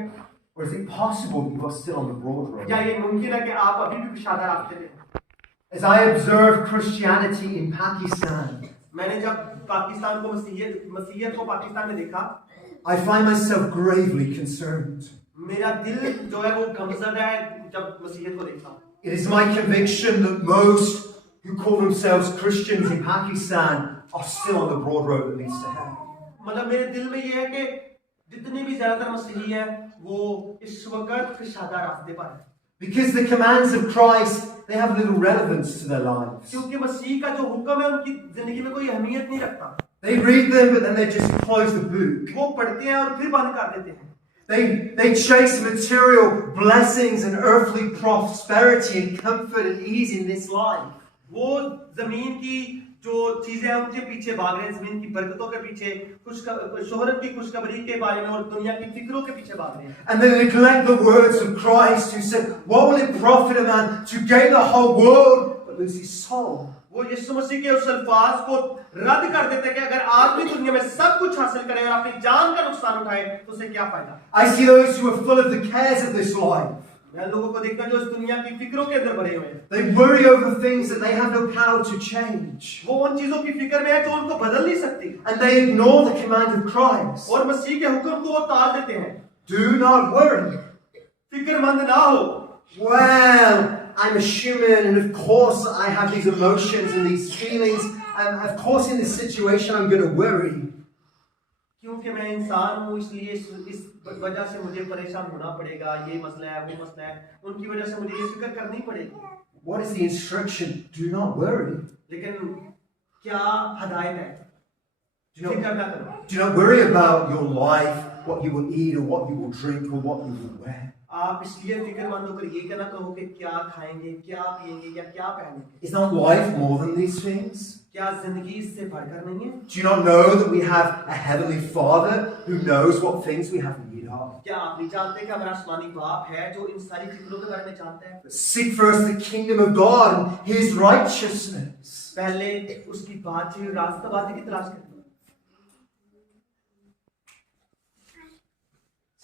Or is it possible you are still on the broad road? या ये मुमकिन है कि आप अभी भी कुशादा रास्ते में हैं? As I observe Christianity in Pakistan, मैंने जब पाकिस्तान को मसीहियत को पाकिस्तान में देखा, I find myself gravely concerned. मेरा दिल जो है वो गमज़द है जब मसीहियत को देखा। It is my conviction that most who call themselves Christians in Pakistan are still on the broad road that leads to hell. मतलब मेरे दिल में ये है कि जितने भी ज्यादातर मसीही हैं वो इस वक्त किशादा रास्ते पर हैं। Because the commands of Christ, they have little relevance to their lives. क्योंकि मसीह का जो हुक्म है उनकी जिंदगी में कोई अहमियत नहीं रखता। They read them, but then they just close the book. वो पढ़ते हैं और फिर बंद कर देते हैं। They chase material blessings and earthly prosperity and comfort and ease in this life. वो जमीन की जो चीजें हैं उनके पीछे भाग रहे हैं, जमीन की बरकतों के पीछे, शोहरत की खुशखबरी के बारे में और दुनिया की फिक्रों के पीछे भाग रहे हैं। And they neglect the words of Christ who said, "What will it profit a man to gain the whole world but lose his soul?" वो यीशु मसीह के उस अल्फाज को रद्द कर देते हैं कि अगर आदमी दुनिया में सब कुछ हासिल करे और अपनी जान का नुकसान उठाए तो उसे क्या फायदा? I see those who are full of the cares of this life. मैं लोगों को देखता हूं जो इस दुनिया की फिक्रों के अंदर भरे हुए हैं। They worry over things that they have no power to change. वो उन चीजों की फिक्र में है जो उनको बदल नहीं सकती। And they ignore the command of Christ. और मसीह के हुक्म को वो टाल देते हैं। Do not worry. फिक्रमंद ना हो। Well, I'm a human, and of course I have these emotions and these feelings, and of course in this situation I'm going to worry. क्योंकि मैं इंसान हूँ इसलिए इस वजह से मुझे परेशान होना पड़ेगा, ये मसला है वो मसला है, उनकी वजह से मुझे ये फिक्र करनी पड़ेगी। What is the instruction? Do not worry. लेकिन क्या हदायत है? फिक्र ना करो। Do not worry about your life, what you will eat or what you will drink or what you will wear. आप इसलिए फिक्रमंद होकर ये कहना कहो कि क्या खाएंगे, क्या पिएंगे या क्या पहनेंगे। Is not life more than these things? क्या जिंदगी इससे बढ़कर नहीं है? Do you not know that we have a heavenly Father who knows what things we have need of? क्या आप नहीं जानते कि हमारा आसमानी बाप है जो इन सारी फिक्रों के बारे में जानता है? Seek first the kingdom of God and His righteousness. पहले उसकी बातचीत रास्ताबाजी की तलाश करें।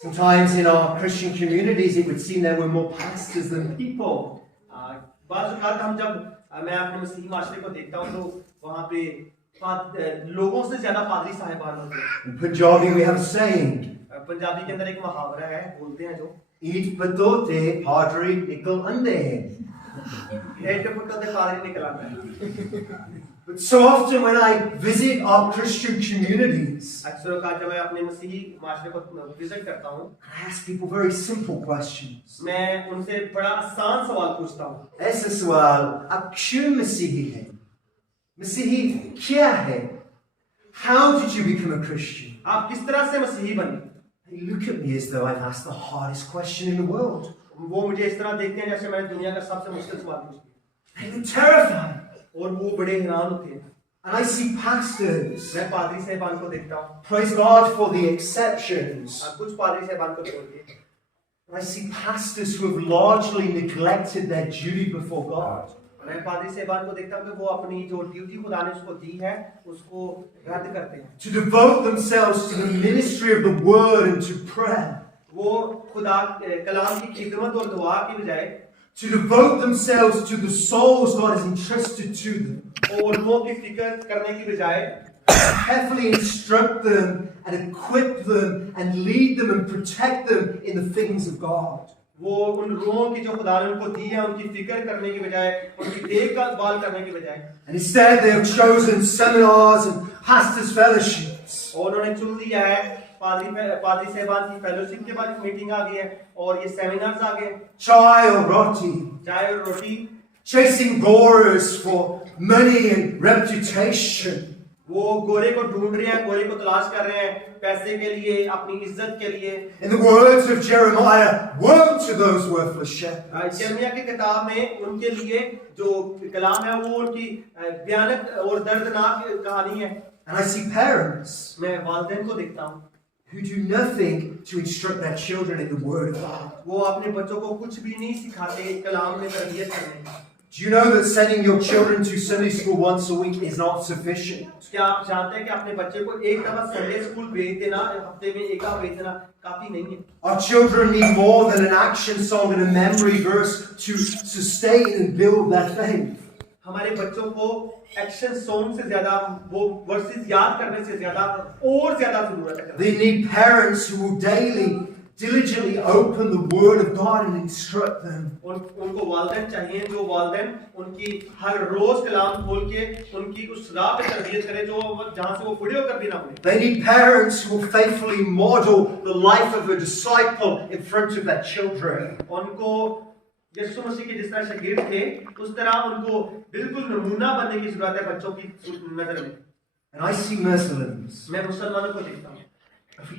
Sometimes in our Christian communities, it would seem there were more pastors than people. बाज़ औक़ात हम जब मैं अपने मसीही माशरे को देखता हूँ तो वहाँ पे लोगों से ज़्यादा पादरी साहिबान होते हैं। In Punjabi, we have a saying. Punjabi के अंदर एक मुहावरा है, बोलते हैं जो Eat patote, padri nikal ande. Head पुट्टे पादरी निकल आता है। But so often when I visit our Christian communities, अक्सर औक़ात जब मैं अपने मसीही माशरे को विजिट करता हूँ, I ask people very simple questions. मैं उनसे बड़ा आसान सवाल पूछता हूँ। ऐसा सवाल, आप क्यों मसीही हैं? मसीही क्या है? How did you become a Christian? आप किस तरह से मसीही बने? They look at me as though I've asked the hardest question in the world. वो मुझे इस तरह देखते हैं जैसे मैंने दुनिया का सबसे मुश्किल सवाल पूछ लिया। They look terrified. और वो बड़े हैरान होते हैं। And I see pastors, मैं पादरी साहबान को देखता हूँ, praise God for the exceptions. कुछ पादरी साहबान को छोड़ के, I see pastors who have largely neglected their duty before God. मैं पादरी साहबान को देखता हूँ कि वो अपनी जो ड्यूटी खुदा ने उसको दी है उसको रद्द करते हैं, To devote themselves to the ministry of the word and to prayer. वो खुदा कलाम की खिदमत और दुआ की बजाय, To devote themselves to the souls God has entrusted to them. और लोगों की फिक्र करने की बजाय Carefully instruct them and equip them and lead them and protect them in the things of God. वो उन रूहों की जो खुदा ने उनको दी है उनकी फिक्र करने की बजाय, उनकी देखभाल करने की बजाय, And instead they have chosen seminars and pastors' fellowships. और उन्होंने चुन लिया है पादरी साहबान की फेलोशिप के बाद मीटिंग आ गई है और ये सेमिनार्स आ गए, Chai or roti. चाय और रोटी, Chasing gorers for money and reputation. वो गोरे को ढूंढ रहे हैं, गोरे को तलाश कर रहे हैं पैसे के लिए, अपनी इज्जत के लिए। In the words of Jeremiah, woe to those worthless shepherds. यिर्मयाह की किताब में उनके लिए जो कलाम है वो उनकी भयानक और दर्दनाक कहानी है। And I see parents मैं वालिदैन को देखता हूँ who do nothing to instruct their children in the word of God. वो अपने बच्चों को कुछ भी नहीं सिखाते कलाम में तरबियत करने की। Do you know that sending your children to Sunday school once a week is not sufficient? क्या आप जानते हैं कि अपने बच्चे को एक दफा संडे स्कूल भेज देना, हफ्ते में एक बार भेज देना काफी नहीं है? Our children need more than an action song and a memory verse to sustain and build their faith. हमारे बच्चों को एक्शन सॉन्ग से ज्यादा, वो वर्सेस याद करने से ज्यादा और ज्यादा जरूरत है। They need parents who will daily, diligently open the word of God and instruct them. उनको वालिदैन चाहिए जो वालिदैन उनकी हर रोज कलाम खोल के उनकी उस राह पे तरबियत करे जो जहां से वो बूढ़े होकर भी ना भूले। They need parents who will faithfully model the life of a disciple in front of their children. उनको यीशु मसीह के जिस तरह शागिर्द थे उस तरह उनको बिल्कुल नमूना बनने की जरूरत है बच्चों की नजर में। And I see Muslims, मैं मुसलमानों को देखता हूँ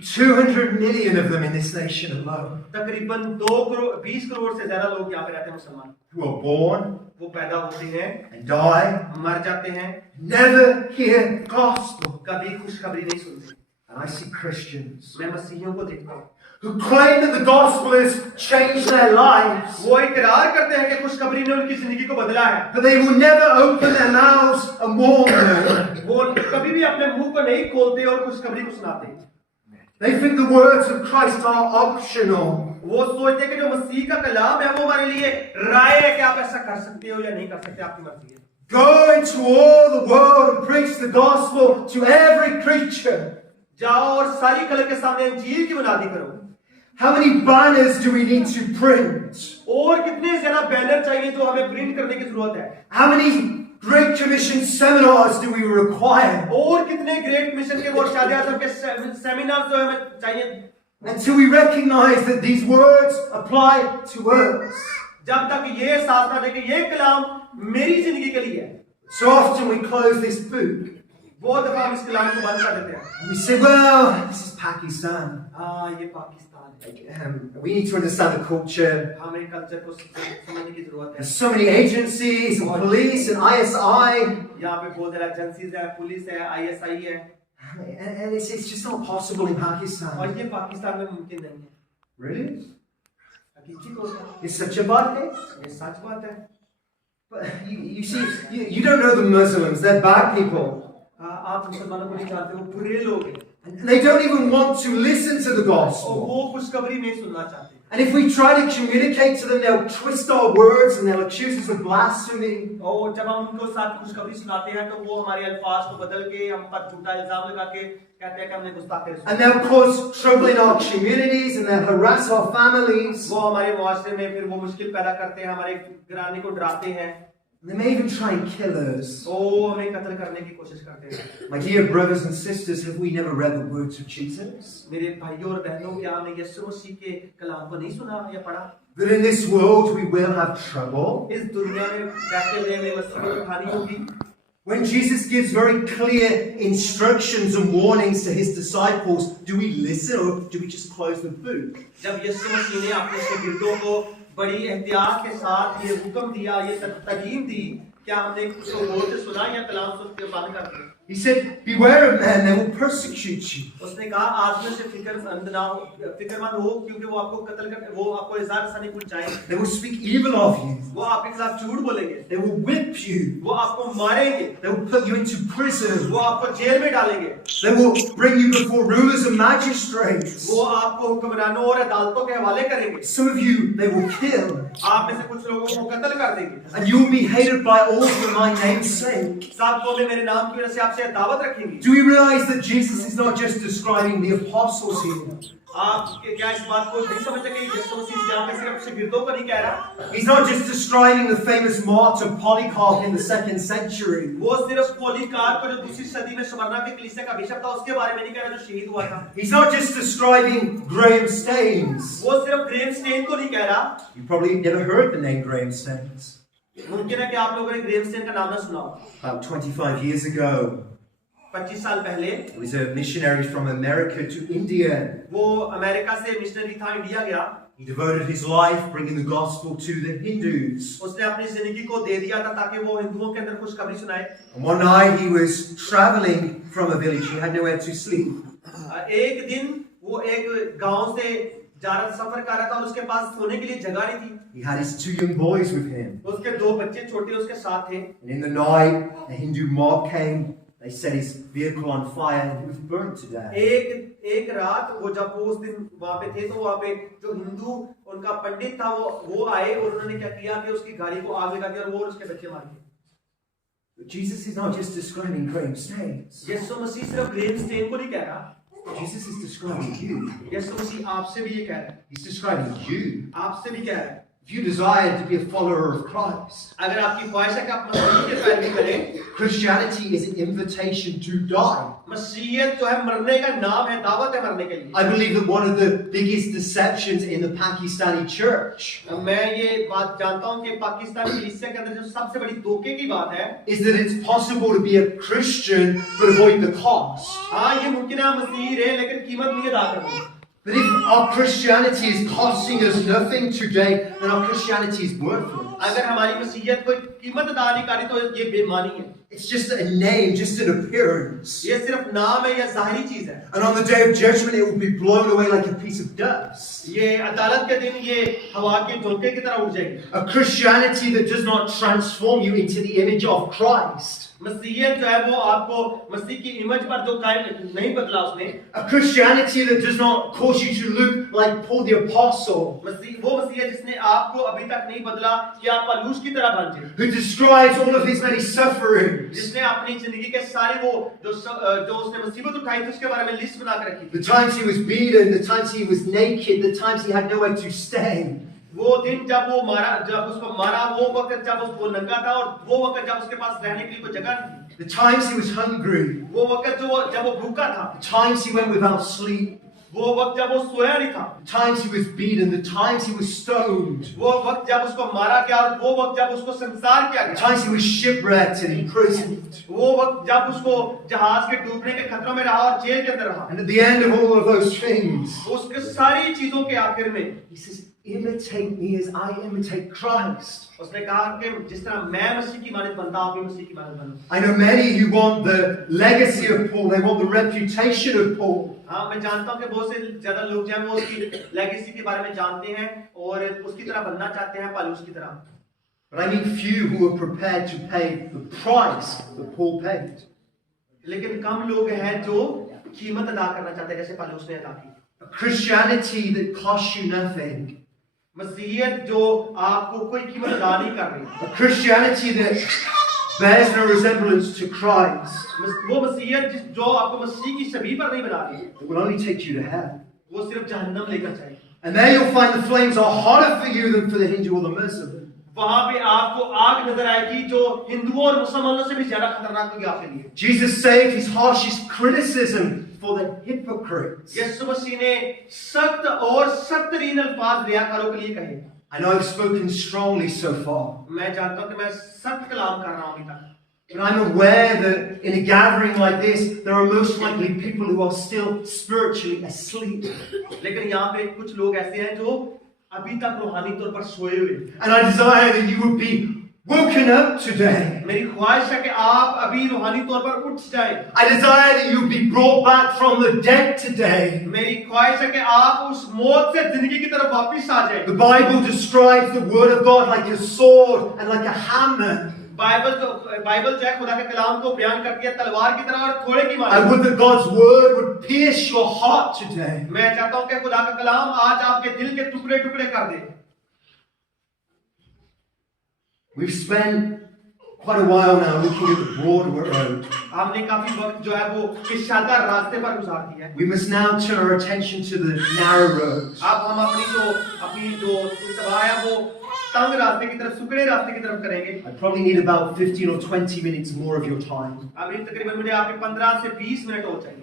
200 million of them in this nation alone, तकरीबन 20 करोड़ से ज्यादा लोग यहाँ पे रहते हैं मुसलमान, who are born वो पैदा होते हैं and die, मर जाते हैं, never hear gospel. कभी खुशखबरी नहीं सुनते। And I see Christians मैं मसीहियों को देखता हूँ who claim that the gospel has changed their lives, वो इकरार करते हैं कि खुशखबरी ने उनकी जिंदगी को बदला है, but they will never open their mouths and warn them. वो कभी भी अपने मुंह को नहीं खोलते और खुशखबरी को सुनाते। They think the words of Christ are optional. वो सोचते हैं कि जो मसीह का कलाम है वो हमारे लिए राय है कि आप ऐसा कर सकते हो या नहीं कर सकते, आपकी मर्जी है। Go into all the world and preach the gospel to every creature. जाओ और सारी खलक के सामने इंजील की मुनादी करो। How many banners do we need to print? और कितने ज्यादा बैनर चाहिए जो हमें प्रिंट करने की जरूरत है? How many Great Commission seminars do we require? और कितने ग्रेट मिशन के और शादी आज़म के सेमिनार जो हमें चाहिए? Until we recognize that these words apply to us. जब तक ये एहसास ना कि ये कलाम मेरी जिंदगी के लिए है। So often we close this book बहुत दफा हम इस कलाम को बंद कर देते हैं। and we say, well, this is Pakistan. हाँ, ये पाकिस्तान है। We need to understand the culture. हमें कल्चर को समझने की जरूरत है। There's so many agencies and police and ISI. यहाँ पे बहुत सारे एजेंसीज है, पुलिस है, ISI है। And it's just not possible in Pakistan. और ये पाकिस्तान में मुमकिन नहीं है। Really? हकीकी तौर पर It's such a bad thing? ये सच बात है। But you see, you don't know the Muslims. They're bad people. आप मुसलमानों को नहीं जानते, वो बुरे लोग हैं। And they don't even want to listen to the और gospel. वो खुशखबरी नहीं सुनना चाहते। And if we try to communicate to them, they'll twist our words and they'll accuse us of blasphemy. और जब हम उनको साथ खुशखबरी सुनाते हैं तो वो हमारे अल्फाज को बदल के हम पर झूठा इल्जाम लगा के कहते हैं कि हमने गुस्ताखी रसूल। And they'll cause trouble in our communities and they'll harass our families. वो हमारे मुआशरे में फिर वो मुश्किल पैदा करते हैं, हमारे घराने को डराते हैं। And they may even try and kill us. वो हमें कत्ल करने की कोशिश करते हैं। My dear brothers and sisters, have we never read the words of Jesus? मेरे भाइयों और बहनों, क्या हमने यीशु मसीह के कलाम को नहीं सुना या पढ़ा? That in this world we will have trouble. इस दुनिया में रहते हुए हमें मुसीबत उठानी होगी। When Jesus gives very clear instructions and warnings to his disciples, do we listen or do we just close the book? जब यीशु मसीह ने अपने शागिर्दों को बड़ी एहतियात के साथ ये हुक्म दिया, ये तालीम दी क्या हमने उसको गौर से सुना या कलाम सुन के बंद कर दिया? He said, beware of men, they will persecute you. उसने कहा आदमी से फिक्रमंद ना हो, फिक्रमंद हो, क्योंकि वो आपको कत्ल कर, वो आपको इज़ार आसानी पहुंचाएंगे। They will speak evil of you. वो आपके खिलाफ झूठ बोलेंगे। They will whip you. वो आपको मारेंगे। They will put you into prison. वो आपको जेल में डालेंगे। They will bring you before rulers and magistrates. वो आपको हुक्मरानों और अदालतों के हवाले करेंगे। Some of you, they will kill. आप में से कुछ लोगों को कत्ल कर देंगे। And you will be hated by all for my name's sake. सब कौमें मेरे नाम की वजह से आपसे दावत रखेंगी। Do we realize that Jesus is not just describing the apostles here? आप क्या इस बात को नहीं समझते कि यीशु मसीह यहाँ पे सिर्फ शिगिर्दों को नहीं कह रहा? He's not just describing the famous martyr Polycarp in the 2nd century. वो सिर्फ पोलीकार्प को जो दूसरी सदी में स्मरणा के कलीसिया का बिशप था उसके बारे में नहीं कह रहा जो शहीद हुआ था। He's not just describing Graham Staines. वो सिर्फ ग्रेम स्टेन को नहीं कह रहा। You probably never heard the name Graham Staines. मुमकिन है कि आप लोगों ने ग्रेम स्टेन का नाम ना सुना हो। About 25 years ago, 25 साल पहले he was a missionary from America to India. वो अमेरिका से मिशनरी था, इंडिया गया। He devoted his life bringing the gospel to the Hindus. उसने अपनी जिंदगी को दे दिया था ताकि वो हिंदुओं के अंदर खुशखबरी सुनाए। And one night he was traveling from a village. He had nowhere to sleep. एक दिन वो एक गांव से सफर कर रहा था और उसके पास सोने के लिए जगह नहीं थी। He had his 2 young boys with him. उसके 2 बच्चे छोटे उसके साथ थे। And in the night, a Hindu mob came. They set his vehicle on fire and he was burnt to death. एक रात वो जब वो उस दिन वहां पे थे तो वहां पे जो हिंदू उनका पंडित था वो आए और उन्होंने क्या किया कि उसकी गाड़ी को आग लगा दिया और वो और उसके बच्चे मार दिए। But Jesus is not just describing Graham Staines. यीशु मसीह सिर्फ ग्रेम स्टेन को नहीं कह रहा। Jesus is describing you. यीशु मसीह आपसे भी ये कह रहा है। He's describing you. आपसे भी कह रहा है। If you desire to be a follower of Christ, अगर आपकी ख्वाहिश है कि आप मसीह की पैरवी करें, Christianity is an invitation to die. मसीहियत जो है मरने का नाम है, दावत है मरने के लिए। I believe that one of the biggest deceptions in the Pakistani church मैं ये बात जानता हूँ कि पाकिस्तानी कलीसिया के अंदर जो सबसे बड़ी धोखे की बात है is that it's possible to be a Christian but avoid the cost. हाँ ये मुमकिन है मसीही रहे लेकिन कीमत नहीं अदा करनी। But if our Christianity is costing us nothing today, then our Christianity is worthless. अगर हमारी मसीहियत कोई कीमत अदा नहीं करी तो ये बेईमानी है। It's just a name, just an appearance. ये सिर्फ नाम है या ज़ाहिरी चीज है। And on the day of judgment, it will be blown away like a piece of dust. ये अदालत के दिन ये हवा के झोंके की तरह उड़ जाएगी। A Christianity that does not transform you into the image of Christ. मसीहियत जो है वो आपको मसीह की इमेज पर जो कायम नहीं बदला उसने। A Christianity that does not cause you to look like Paul the Apostle. वो मसीहियत जिसने आपको अभी तक नहीं बदला कि आप पौलुस की तरह बन जाए। Who describes all of his many sufferings. जिसने अपनी जिंदगी के सारे वो जो उसने मुसीबत उठाई थी उसके बारे में लिस्ट बना कर रखी। The times he was beaten, the times he was naked, the times he had nowhere to stay. वो दिन जब उसको मारा, वो वक्त जब वो नंगा था और वो वक्त जब उसके पास रहने के लिए कोई जगह नहीं थी। The times he was hungry. वो वक्त जब वो भूखा था। The times he went without sleep. वो वक्त जब वो सोया नहीं था। The times he was beaten, the times he was stoned. वो वक्त जब उसको मारा गया और वो वक्त जब उसको संसार किया The गया। times he was shipwrecked and imprisoned. वो वक्त जब उसको जहाज के डूबने के खतरों में रहा और जेल के अंदर रहा। And at the end of all of those things, उसके सारी चीजों के आखिर में he says, imitate me as I imitate Christ. उसने कहा कि जिस तरह मैं मसीह की मानद बनता आप भी मसीह की मानद बनो। I know many who want the legacy of Paul, they want the reputation of Paul. हाँ मैं जानता हूँ कि बहुत से ज्यादा लोग जो हैं वो उसकी लेगेसी के बारे में जानते हैं और उसकी तरह बनना चाहते हैं पौलुस की तरह। But I mean few who are prepared to pay the price that Paul paid. लेकिन कम लोग हैं जो कीमत अदा करना चाहते हैं जैसे पौलुस ने अदा की। A Christianity that costs you nothing. मसीहियत जो आपको कोई कीमत अदा नहीं कर रही। A Christianity that bears no resemblance to Christ. वो मसीहियत जो आपको मसीह की छवि पर नहीं बना रही। It will only take you to hell. वो सिर्फ जहन्नम लेकर जाएगी। And there you'll find the flames are hotter for you than for the Hindu or the Muslim. वहां पे आपको आग नजर आएगी जो हिंदुओं और मुसलमानों से भी ज्यादा खतरनाक होगी आपके लिए। Jesus saved his harshest criticism for the hypocrites. यीशु मसीह ने सख्त और सख्तरीन अल्फाज रियाकारों के लिए कहे। I know I've spoken strongly so far. मैं जानता हूं कि मैं सख्त कलाम कर रहा हूं अभी तक। But I'm aware that in a gathering like this, there are most likely people who are still spiritually asleep. लेकिन यहाँ पे कुछ लोग ऐसे हैं जो अभी तक रूहानी तौर पर सोए हुए। And I desire that you would be woken up today. मेरी ख्वाहिश है कि आप अभी रूहानी तौर पर उठ जाएं। I desire that you be brought back from the dead today. मेरी ख्वाहिश है कि आप उस मौत से जिंदगी की तरफ वापस आ जाएं। The Bible describes the Word of God like a sword and like a hammer. Bible जो है खुदा के कलाम को बयान करती है तलवार की तरह और थोड़े की I मार। would that God's Word would pierce your heart today. मैं चाहता हूं कि खुदा का कलाम आज आपके दिल के टुकड़े टुकड़े कर दे। We've spent quite a while now looking at the broad road. हमने काफी वक्त जो है वो इस शानदार रास्ते पर गुजार दिया है। We must now turn our attention to the narrow roads. अब हम अपनी जो तबाह है वो तंग रास्ते की तरफ, सुकड़े रास्ते की तरफ करेंगे। I probably need about 15 or 20 minutes more of your time. अभी तकरीबन मुझे आपके 15 से 20 मिनट और चाहिए।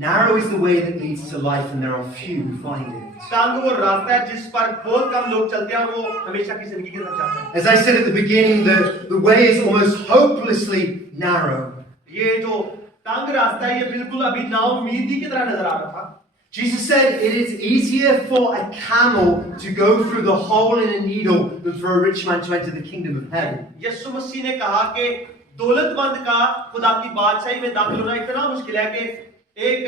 Narrow is the way that leads to life, and there are few who find it. तंग वो रास्ता है जिस पर बहुत कम लोग चलते हैं और वो हमेशा की जिंदगी की तरफ जाते हैं। As I said at the beginning, the way is almost hopelessly narrow. ये जो तंग रास्ता है ये बिल्कुल अभी नाउमीदी की तरह नजर आ रहा था। Jesus said it is easier for a camel to go through the hole in a needle than for a rich man to enter the kingdom of heaven. यीशु मसीह ने कहा कि दौलतमंद का खुदा की बादशाही में दाखिल होना इतना मुश्किल है कि एक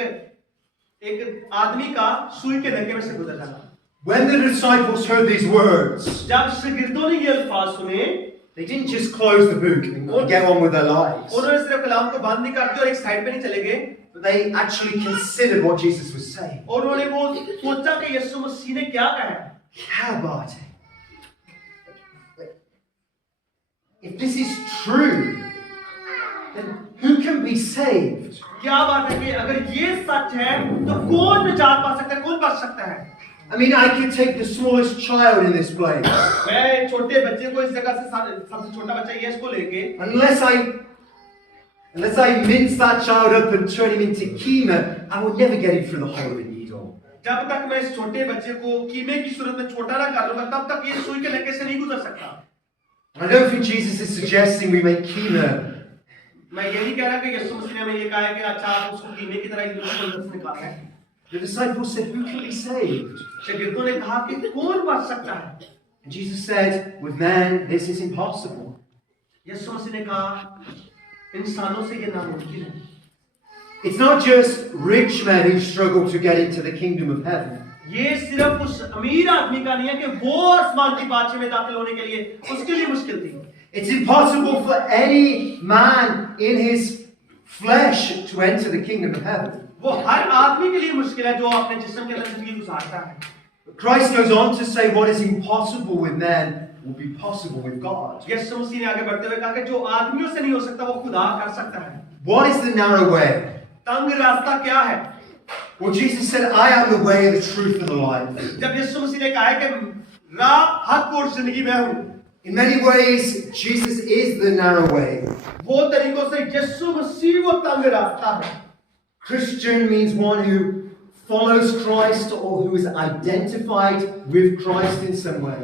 आदमी का सुई के धक्के में से गुजर जाना। When the disciples heard these words, जब शागिर्दों ने ये अल्फाज सुने, they didn't just close the book and get on with their lives, उन्होंने सिर्फ कलाम को बंद नहीं कर दिया और एक साइड पे नहीं चले गए, but they actually considered what Jesus was saying. और उन्होंने वो सोचा कि यीशु मसीह ने क्या कहा है। How about it? If this is true, then who can be saved? क्या बात है कि अगर ये सच है तो कौन निजात पा सकता है, कौन बच सकता है? I mean, I could take the smallest child in this place. मैं छोटे बच्चे को इस जगह से सबसे छोटा बच्चा ये इसको लेके Unless I mince that child up and turn him into keema, I will never get him through the hole of the needle. जब तक मैं इस छोटे बच्चे को कीमे की सूरत में छोटा ना कर लूंगा तब तक ये सुई के धक्के से नहीं गुजर सकता। I don't think Jesus is suggesting we make keema. मैं ये नहीं कह रहा कि यीशु मसीह ने हमें ये कहा है कि अच्छा आप उसको कीमे की तरह एक दूसरे से निकालना है। The disciples said, "Who can be saved?" शागिर्दों ने कहा कि कौन बच सकता है? And Jesus said, "With man, this is impossible." यीशु मसीह ने कहा इंसानों से ये नामुमकिन है। It's not just rich men who struggle to get into the kingdom of heaven. ये सिर्फ उस अमीर आदमी का नहीं है कि वो आसमान की बादशाही में दाखिल होने के लिए उसके लिए मुश्किल थी। It's impossible for any man in his flesh to enter the kingdom of heaven. वो हर आदमी के लिए मुश्किल है जो अपने जिस्म के अंदर जिंदगी गुजारता है। Christ goes on to say what is impossible with man will be possible with God. यीशु मसीह ने आगे बढ़ते हुए कहा कि जो आदमियों से नहीं हो सकता वो खुदा कर सकता है। What is the narrow way? तंग रास्ता क्या है? Well, Jesus said, "I am the way, the truth, and the life." जब यीशु मसीह ने कहा है कि राह, हक और जिंदगी मैं हूँ। In many ways, Jesus is the narrow way. वो तरीकों से यीशु मसीह वो तंग रास्ता है। Christian means one who follows Christ or who is identified with Christ in some way.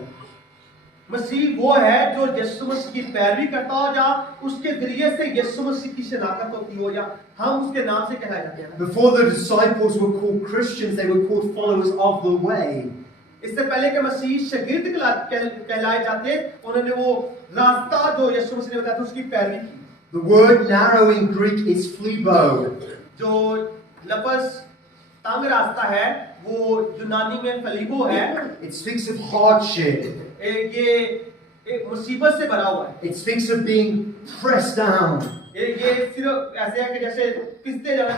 मसीह वो है जो यीशु मसीह की पैरवी करता हो या उसके जरिए से यीशु मसीह की शनाख्त होती हो या हम उसके नाम से कहलाए जाते हैं। Before the disciples were called Christians, they were called followers of the way. इससे पहले के मसीह शागिर्द कहलाए जाते, उन्होंने वो रास्ता जो यीशु मसीह ने बताया था उसकी पैरवी की। The word narrow in Greek is phlebo. जो लफ्ज तंग रास्ता है वो यूनानी में फलीबो है। It speaks of hardship. ये एक मुसीबत से भरा हुआ है। It speaks of being pressed down. ये सिर्फ ऐसे है कि जैसे पिसते जाना।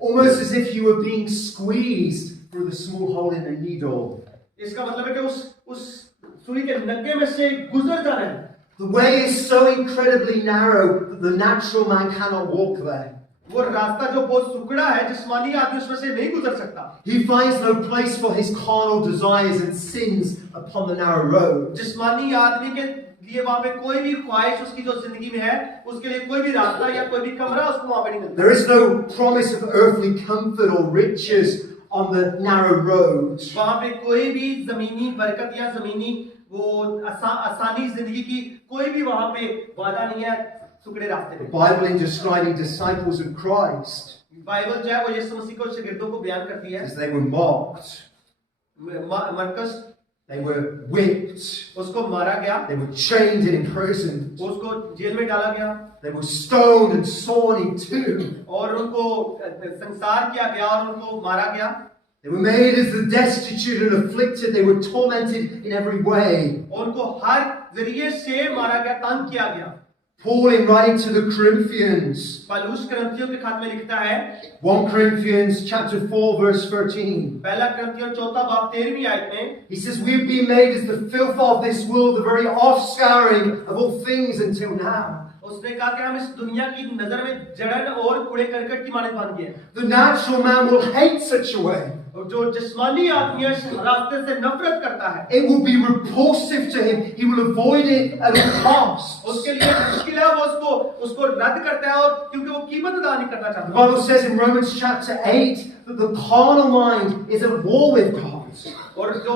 Almost as if you were being squeezed through the small hole in a needle. इसका मतलब है कि उस सुई के नक्के में से गुजर जाना है। The way is so incredibly narrow that the natural man cannot walk there. वो रास्ता जो बहुत सुकड़ा है जिस्मानी आदमी उसमें से नहीं गुजर सकता। He finds no place for his carnal desires and sins upon the narrow road. जिस्मानी आदमी के लिए वहां पे कोई भी ख्वाहिश उसकी जो जिंदगी में है उसके लिए कोई भी रास्ता या कोई भी कमरा उसको वहां पे नहीं मिलता। There is no promise of earthly comfort or riches on the narrow road. वहां पे कोई भी जमीनी बरकत या जमीनी वो आसानी जिंदगी की कोई भी वहां पे वादा नहीं है सुकड़े रास्ते The में। Bible, in describing disciples of Christ, Bible जो है वो यीशु मसीह को शागिर्दों को बयान करती है। as they were mocked, मरकस They were whipped. उसको मारा गया, They were chained and imprisoned. उसको जेल में डाला गया They were stoned and sawn in two. और उनको संसार किया गया और उनको मारा गया। They were made as the destitute and afflicted. They were tormented in every way. उनको हर जरिए से मारा गया, तंग किया गया। Paul, in writing to the Corinthians, पौलुस करंथियों के खत में लिखता है, 1 Corinthians chapter 4 verse 13. पहला करंथियों 4 बाब 13वीं आयत में, He says, we've been made as the filth of this world, the very offscouring of all things until now. उसने कहा कि हम इस दुनिया की नजर में जड़न और कूड़े करकट की मानद बन गए। The natural man will hate such a way. और जो जिस्मानी आदमी है, इस रास्ते से नफरत करता है। It will be repulsive to him. He will avoid it at all costs. उसके लिए मुश्किल है, वो उसको रद्द करता है और क्योंकि वो कीमत अदा नहीं करना The चाहता। Bible says in Romans chapter 8 that the carnal mind is at war with God. और जो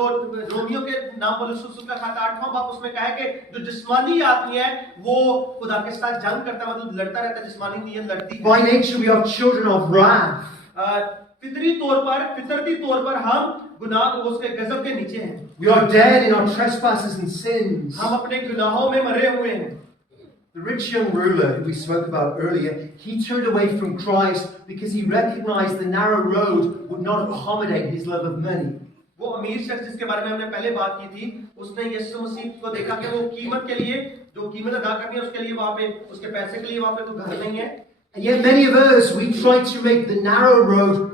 रोमियो के नाम पौलुस का खाता 8वां बाब उसमें कहा है कि जो जिस्मानी आदमी है वो खुदा के साथ जंग करता है, मतलब लड़ता रहता है, जिस्मानी नीयत लड़ती है। By nature we are children of wrath. फितरती तौर पर हम गुनाह उसके गजब के नीचे हैं। We are dead in our trespasses and sins. हम अपने गुनाहों में मरे हुए हैं। The rich young ruler who we spoke about earlier, he turned away from Christ because he recognized the narrow road would not accommodate his love of money. वो अमीर शख्स जिसके बारे में हमने पहले बात की थी, उसने यीशु मसीह को देखा कि वो कीमत के लिए जो कीमत अदा करनी है उसके लिए वहां पे, उसके पैसे के लिए वहां पे तो घर नहीं है। And yet many of us, we try to make the narrow road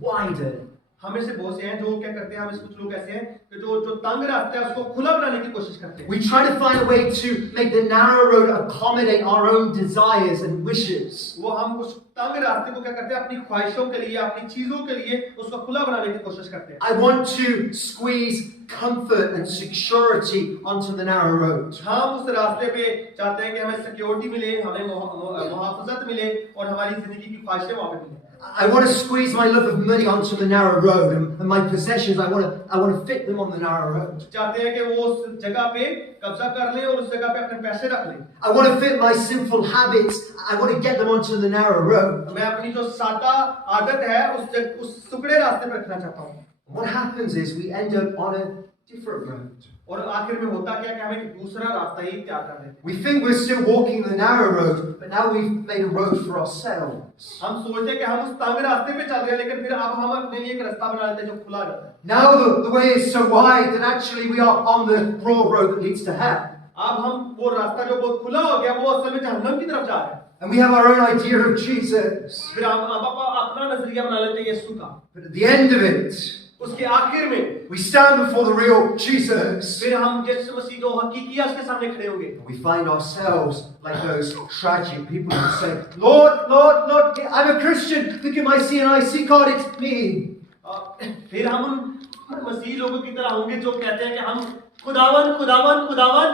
wider. हमें से बहुत से हैं जो क्या करते हैं, हम कुछ लोग ऐसे हैं कि जो तंग रास्ता है उसको खुला बनाने की कोशिश करते हैं। We try to find a way to make the narrow road accommodate our own desires and wishes. वो हम उस तंग रास्ते को क्या करते हैं, अपनी ख्वाहिशों के लिए, अपनी चीजों के लिए उसको खुला बनाने की कोशिश करते हैं। I want to squeeze comfort and security onto the narrow road. हम उस रास्ते पे चाहते हैं कि हमें सिक्योरिटी मिले, हमें मुहाफजत मिले और हमारी जिंदगी की ख्वाहिशें वहां पे मिले। I want to squeeze my love of money onto the narrow road, and my possessions, I want to fit them on the narrow road. चाहते हैं कि वो उस जगह पे कब्जा कर ले और उस जगह पे अपने पैसे रख ले। I want to fit my sinful habits, I want to get them onto the narrow road. मैं अपनी जो सादा आदत है उस सुकड़े रास्ते पे रखना चाहता हूँ। What happens is we end up on a different road. और आखिर में होता क्या कि हम एक दूसरा रास्ता ही तैयार कर लेते हैं। We think we're still walking the narrow road, but now we've made a road for ourselves. हम सोचते हैं कि हम उस तंग रास्ते पे चल रहे हैं, लेकिन फिर अब हम अपने लिए एक रास्ता बना लेते हैं जो खुला जाता है। Now the way is so wide that actually we are on the broad road that leads to hell. अब हम वो रास्ता जो बहुत खुला हो गया वो असल में जहन्नम की तरफ जा रहे हैं। And we have our own idea of Jesus. फिर हम अपना नजरिया बना लेते हैं यीशु का। But at the end of it, उसके आखिर में we stand before the real Jesus. फिर हम यीशु मसीह जो हकीकी है उसके सामने खड़े होंगे। We find ourselves like those tragic people who say, Lord, Lord, Lord, I'm a Christian. Look at my CNIC card, it's me. फिर हम उन मसीह लोगों की तरह होंगे जो कहते हैं कि हम खुदावन खुदावन खुदावन,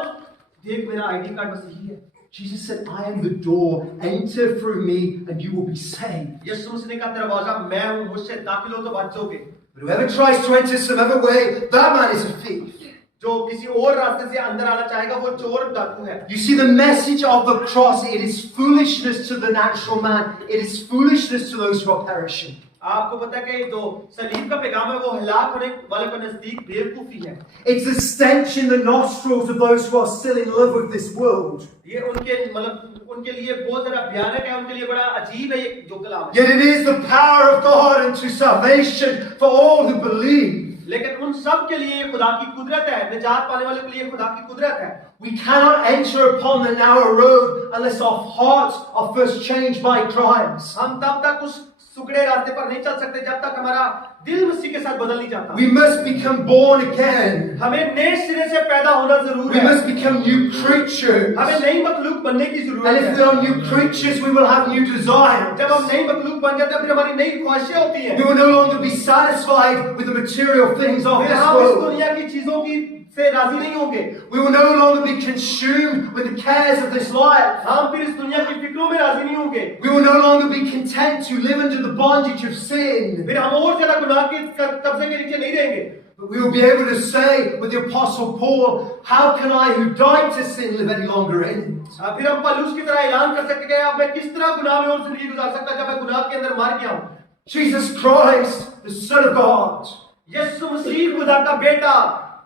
देख मेरा आईडी कार्ड मसीही है। Jesus said, I am the door. Enter through me and you will be saved. यीशु मसीह ने कहा दरवाजा मैं हूँ, मुझसे दाखिल हो तो बचोगे। But whoever tries to enter some other way, that man is a thief. जो किसी और रास्ते से अंदर आना चाहेगा वो चोर डाकू है। You see the message of the cross, it is foolishness to the natural man. It is foolishness to those who are perishing. आपको पता है कि जो सलीब का पैगाम है वो हलाक होने वाले के नजदीक बेवकूफी है। It's a stench in the nostrils of those who are still in love with this world. ये उनके लिए बहुत ज़्यादा भयानक है, उनके लिए बड़ा अजीब है ये जो कलाम है। Yet it is the power of God unto salvation for all who believe. लेकिन उन सब के लिए खुदा की कुदरत है, निजात पाने वालों के लिए खुदा की कुदरत है। We cannot enter upon the narrow road unless our hearts are first changed by Christ. हम तब तक उस सुकड़े रास्ते पर नहीं चल सकते जब तक हमारा दिल मसीह के साथ बदल नहीं जाता। We must become born again. हमें नए सिरे से पैदा होना जरूरी We है। must become new creatures. हमें नई मखलूक बनने की And जरूरत if we है। are new creatures, we will have new desires. जब हम नई मखलूक बन जाते हैं फिर हमारी नई ख्वाहिशें होती हैं। We will no longer be satisfied with the material things of फिर this हम इस world. दुनिया की चीजों की से राजी नहीं होंगे। We will no longer be consumed with the cares of this life. हम फिर इस दुनिया की फिक्रों में राजी नहीं होंगे। We will no longer be content to live under the bondage of sin. फिर हम और ज्यादा गुनाह के कब्जे के नीचे नहीं रहेंगे। But we will be able to say with the Apostle Paul, how can I who died to sin live any longer in it? फिर हम पौलुस की तरह ऐलान कर सकते हैं अब मैं किस तरह गुनाह में और जिंदगी गुजार सकता जब मैं गुनाह के अंदर मर गया हूँ। Jesus Christ, the Son of God. यीशु मसीह खुदा का बेटा,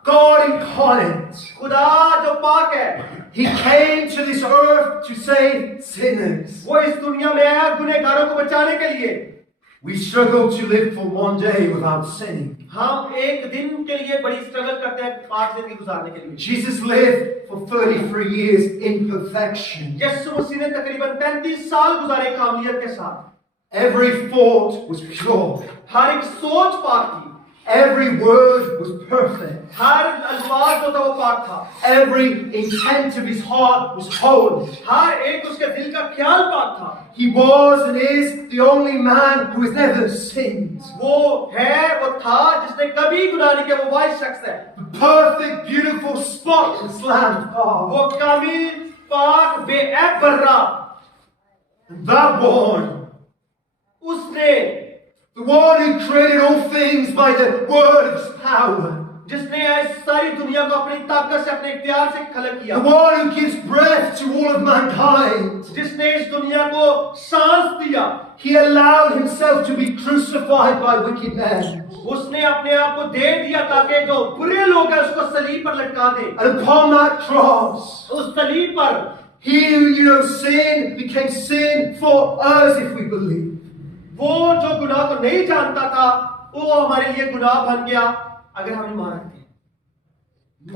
God incarnate. खुदा जो पाक है, He came to this earth to save sinners. वो इस दुनिया में आया गुनहगारों को बचाने के लिए। We struggle to live for one day without sinning. हम एक दिन के लिए बड़ी स्ट्रगल करते हैं पाक जिंदगी गुजारने के लिए। Jesus lived for 33 years in perfection. यीशु मसीह ने तकरीबन 33 साल गुजारे कामलियत के साथ। Every thought was pure. हर एक सोच पाक थी, Every word was perfect. हर अल्फाज जो था वो पाक था, Every intent of his heart was holy. हर एक उसके दिल का ख्याल पाक था। He was and is the only man who has never sinned. वो है, वो था जिसने कभी गुनाह नहीं किया, वो वाहिद शख्स है। The perfect, beautiful, spotless Lamb of God. वो कामिल, पाक, बेऐब बर्रा, And that one, उसने, the one who created all things by the word of his power. जिसने इस सारी दुनिया को अपनी ताकत से, अपने इख्तियार से खलक किया, The one who gives breath to all of mankind. जिसने इस दुनिया को सांस दिया, He allowed himself to be crucified by wicked men. उसने अपने आप को दे दिया ताकि जो बुरे लोग हैं उसको सलीब पर लटका दे। And upon that cross, उस सलीब पर he who sin became sin for us if we believe. वो जो गुनाह को नहीं जानता था, वो हमारे लिए गुनाह बन गया अगर हम ईमान रखते हैं।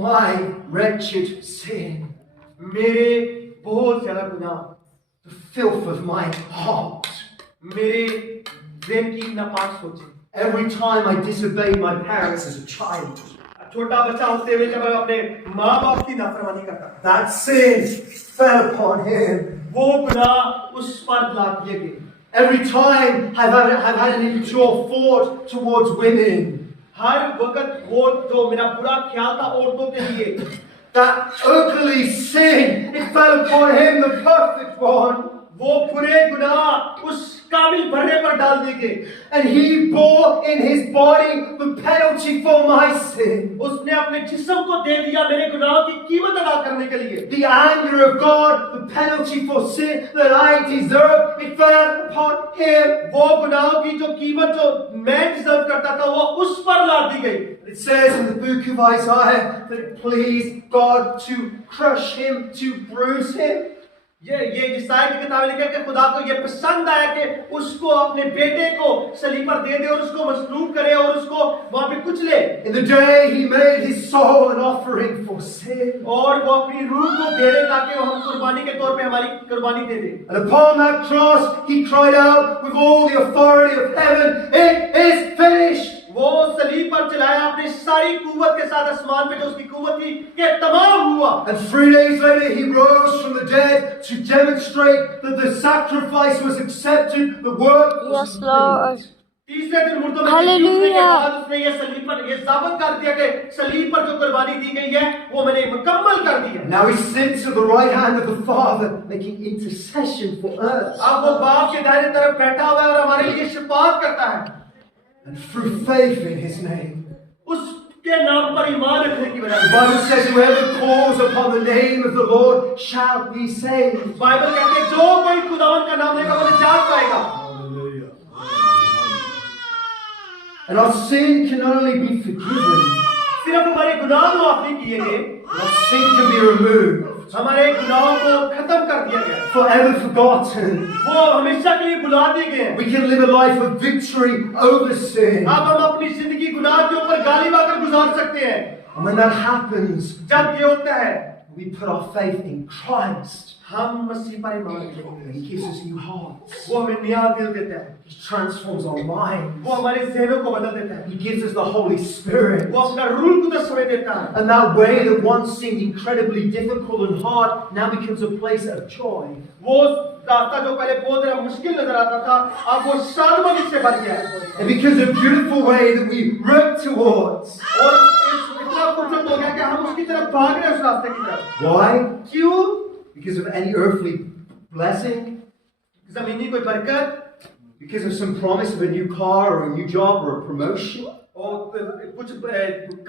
My wretched sin, मेरे बहुत ज्यादा गुनाह, the filth of my heart. मेरे दिल की नापाक सोचें। Every time I disobeyed my parents as a child, छोटा बच्चा होते हुए जब मैं अपने माँ बाप की नाफरमानी करता था, that sin fell upon him. वो गुनाह उस पर ला दिए गए। Every time I've had an impure thought towards women, हर वक्त वो जो मेरा बुरा ख्याल था औरतों के लिए, that ugly sin, it fell upon him, the perfect one. वो बुरे गुनाह उस कामिल भरने पर डाल दिए गए। And he bore in his body the penalty for my sin. उसने अपने जिस्म को दे दिया मेरे गुनाहों की कीमत अदा करने के लिए। The anger of God, the penalty for sin that I deserve, it fell upon him. वो गुनाहों की जो कीमत जो मैं डिजर्व करता था वो उस पर ला दी गई। It says in the book of Isaiah that it pleased God to crush him, to bruise him. ये ईसाई की किताब लिखा है कि खुदा को ये पसंद आया कि उसको अपने बेटे को सलीब पर दे दे और उसको मसलूब करे और उसको वहां पे कुचले। In the day he made his soul an offering for sin. और वो अपनी रूह को दे दे ताकि वो हम कुर्बानी के तौर पे हमारी कुर्बानी दे दे। And upon that cross he cried out with all the authority of heaven, "It is finished." वो सलीब पर चलाया अपनी सारी कुव्वत के साथ, आसमान में जो उसकी कुव्वत थी कि तमाम हुआ। And 3 days later he rose from the dead to demonstrate that the sacrifice was accepted, the work was Yes, Lord. complete. तीसरे दिन मुर्दों में Hallelujah. जी उठने के बाद उसने ये सलीब पर ये साबित कर दिया कि सलीब पर जो कुर्बानी दी गई है वो मैंने मुकम्मल कर दी है। Now he sits at the right hand of the Father, making intercession for us. अब वो बाप के दाहिने तरफ बैठा हुआ है और हमारे लिए शफाअत करता है। And through faith in his name, उसके नाम पर ईमान रखने की वजह the से Bible says, "Whoever calls upon the name of the Lord shall be saved." Bible कहते हैं जो कोई खुदावन का नाम लेगा वो निजात पाएगा। And our sin can only be forgiven. सिर्फ हमारे गुनाह माफ नहीं किए गए, Our sin can be removed, हमारे गुनाहों को खत्म कर दिया गया, forever forgotten. वो हमेशा के लिए भुला दिए गए हैं। We can live a life of victory over sin. अब हम अपनी जिंदगी गुनाह के ऊपर गालिब आकर गुजार सकते हैं। And when that happens, जब ये होता है we put our faith in Christ. हम मसीह पर ईमान रखते हैं, And he gives us new hearts. वो हमें नया दिल देता है, He transforms our minds. वो हमारे ज़हनों को बदल देता है, He gives us the Holy Spirit. वो अपना रूह कुदस हमें देता है। And that way that once seemed incredibly difficult and hard now becomes a place of joy. वो रास्ता जो पहले बहुत ज़्यादा मुश्किल नजर आता था, अब वो शानदार से बन गया है। It becomes a beautiful way that we work towards. और इतना खूबसूरत हो गया कि हम उसकी तरफ भाग रहे हैं, उस रास्ते की तरफ। Why? क्यों? Because of any earthly blessing? ज़मीनी कोई बरकत, Because of some promise of a new car or a new job or a promotion? और कुछ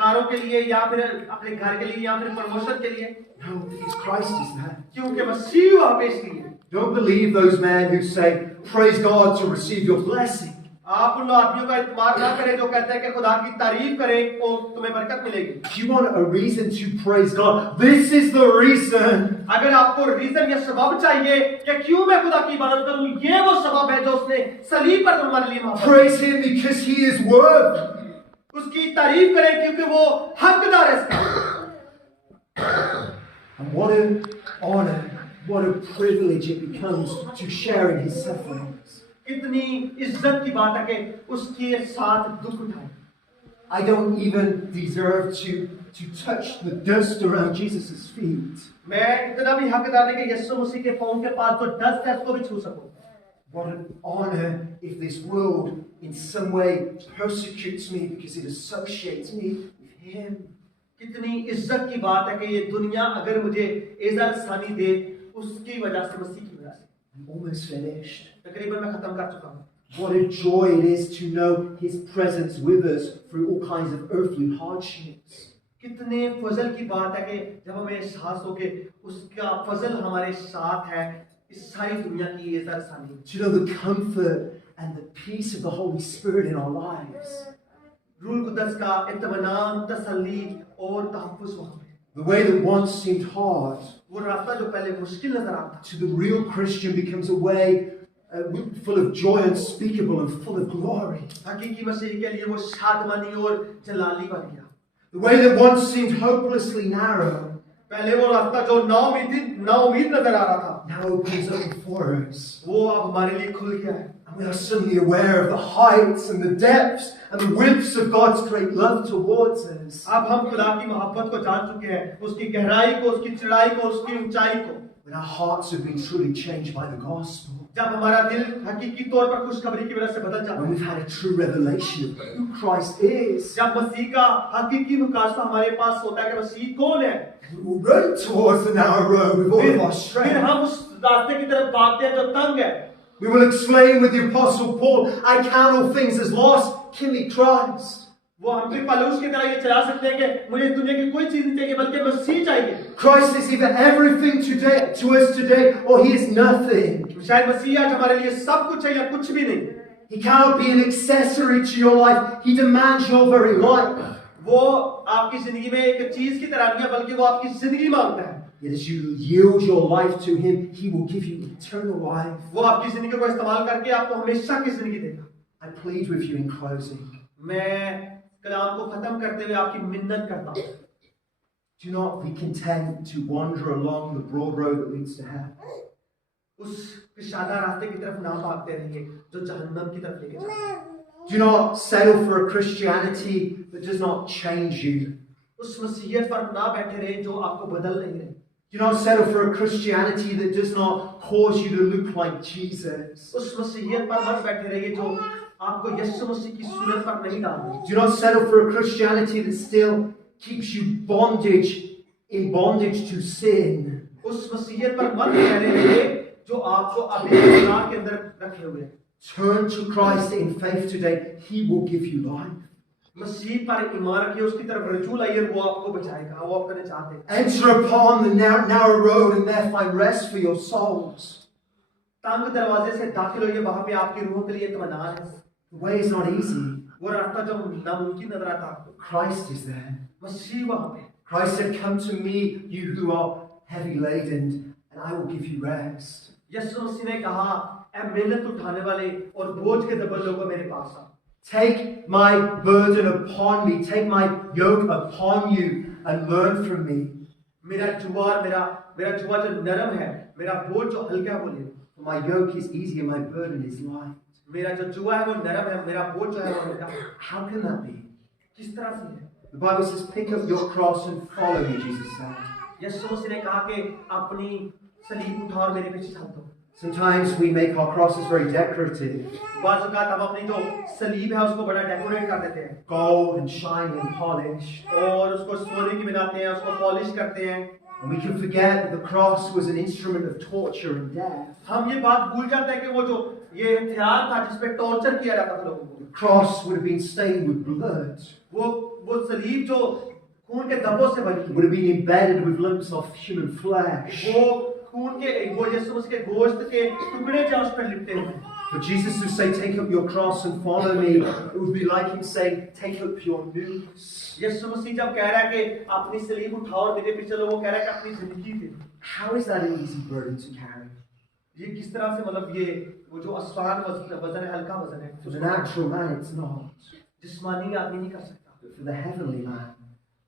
कारों के लिए या फिर अपने घर के लिए या फिर प्रमोशन के लिए? No, because Christ is that. क्योंकि मसीह वहाँ पे इसलिए। Don't believe those men who say, "Praise God to receive your blessing." आप उन आदमियों का इत्मीनान ना करें जो कहते हैं कि खुदा की तारीफ करें तो तुम्हें बरकत मिलेगी। Do you want a reason to praise God? This is the reason. अगर आपको रीजन या सबब चाहिए कि क्यों मैं खुदा की इबादत करूं, ये वो सबब है जो उसने सलीब पर हमारे लिए मोहब्बत Praise Him because He is worthy. उसकी तारीफ करें क्योंकि वो हकदार है इसका। And what an honor, what a privilege it becomes to share in His sufferings. कितनी इज्जत की बात है कि उसके साथ दुख उठाए। I don't even deserve to touch the dust around Jesus' feet. मैं इतना भी हकदार नहीं कि यीशु मसीह के पांव के पास जो डस्ट है उसको भी छू सकूं। What an honor if this world in some way persecutes me because it associates me with Him. कितनी इज्जत की बात है कि ये दुनिया अगर मुझे इज्जत सानी दे उसकी वजह से, मसीह की वजह से। I'm almost finished. तकरीबन मैं खत्म कर चुका हूँ। What a joy it is to know His presence with us through all kinds of earthly hardships. कितने फजल की बात है कि जब हमें एहसास हो कि उसका फजल हमारे साथ है इस सारी दुनिया की इज्जत सानी। To know the comfort and the peace of the Holy Spirit in our lives. रूह कुदस का इत्मीनान, तसल्ली और तहफ्फुज़ वहाँ पे। The way that once seemed hard वो रास्ता जो पहले मुश्किल नजर आता to the real Christian becomes a way full of joy unspeakable and full of glory. हकीकी मसीह के लिए वो शादमानी और जलाली बन गया। The way that once seemed hopelessly narrow पहले वो रास्ता जो नाउमीद नजर आ रहा था, now opens up before us. वो अब हमारे लिए खुल गया है। And we are suddenly aware of the heights and the depths and the widths of God's great love towards us. अब हम खुदा की मोहब्बत को जान चुके हैं, उसकी गहराई को, उसकी चौड़ाई को, उसकी ऊंचाई को। When our hearts have been truly changed by the gospel. जब हमारा दिल हकीकी तौर पर खुशखबरी की वजह से बदल जाता When है, we've had a true revelation of who Christ is. जब मसीह का हकीकी मुकाशफा हमारे पास होता है कि मसीह कौन है, We will run towards the narrow road with all of our फिर strength. हम उस रास्ते की तरफ भागते हैं जो तंग है। We will exclaim with the Apostle Paul, I count all things as lost, give me Christ. वो हम भी पलूस की तरह ये चला सकते हैं कि मुझे इस दुनिया की कोई चीज नहीं चाहिए बल्कि मसीह चाहिए। Christ is either everything today, to us today, or He is nothing. शायद मसीह आज हमारे लिए सब कुछ है या कुछ भी नहीं। He cannot be an accessory to your life. He demands your very life. वो आपकी जिंदगी में एक चीज की तरह नहीं है बल्कि वो आपकी जिंदगी मांगता है। Yet as you yield your life to Him, He will give you eternal life. वो आपकी जिंदगी को इस्तेमाल करके आपको हमेशा की जिंदगी देगा। I plead with you in closing. मैं कलाम को खत्म करते हुए आपकी मिन्नत करता हूँ, Do not be content to wander along the broad road that leads to hell. उस कुशादा रास्ते की तरफ ना भागते रहिए जो जहन्नम की तरफ लेके जाता है। Do not settle for a Christianity that does not change you. उस मसीहत पर ना बैठे रहे जो आपको बदल नहीं रहे। Do not settle for a Christianity that does not cause you to look like Jesus. उस मसीहत पर मत बैठे रहिए जो आपको यीशु मसीह की सूरत पर नहीं डालती। Do not settle for a Christianity that still keeps you in bondage to sin. उस मसीहत पर मत ठहरे रहिए जो आपको अभी गुनाह के अंदर रखे हुए हैं। Turn to Christ in faith today. He will give you life. मसीह पर ईमान रखिए, उसकी तरफ रजू लाइए, वो आपको बचाएगा, वो आपका निजात देगा। Enter upon the narrow road and there find rest for your souls. तंग दरवाजे से दाखिल होइए, वहां पे आपकी रूह के लिए इत्मीनान है। The way is not easy. वो रास्ता जो नामुमकिन नजर आता आपको, Christ is there. मसीह वहां पे। Christ said, come to me, you who are heavy laden, and I will give you rest. यीशु मसीह ने कहा, ऐ मेहनत उठाने वाले और बोझ के दबे लोगों मेरे पास आओ। Take my burden upon me, take my yoke upon you, and learn from me. मेरा जुआ जो नरम है, मेरा बोझ जो हल्का है वो ले लो। For my yoke is easy and my burden is light. मेरा जो जुआ है वो नरम है, मेरा बोझ जो है वो हल्का है। How can that be? किस तरह से है? The Bible says, pick up your cross and follow me, Jesus said. यीशु मसीह ने कहा कि अपनी सलीब उठाओ और मेरे पीछे चल दो। Sometimes we make our crosses very decorative. बाज़ औक़ात हम अपनी जो सलीब है उसको बड़ा डेकोरेट कर देते हैं Gold and shiny and polished. और उसको सोने की बनाते हैं, उसको पॉलिश करते हैं। And we can forget that the cross was an instrument of torture and death. हम ये बात भूल जाते हैं कि वो जो ये हथियार था जिस पे टॉर्चर किया जाता था लोगों को, The cross would have been stained with blood. वो सलीब जो खून के धब्बों से बनी It would have been embedded with lumps of human flesh. वो खून के वो यीशु मसीह के गोश्त के टुकड़े जो उस पर लिपटे हुए। For Jesus to say, take up your cross and follow me, it would be like him saying, take up your noose. यीशु मसीह जब कह रहा है कि अपनी सलीब उठाओ और मेरे पीछे चलो, वो कह रहा है कि अपनी जिंदगी दे। How is that an easy burden to carry? ये किस तरह से मतलब ये वो जो आसान वजन है, हल्का वजन है। For the natural man, it's not. जिस्मानी आदमी नहीं कर सकता, But for the heavenly man,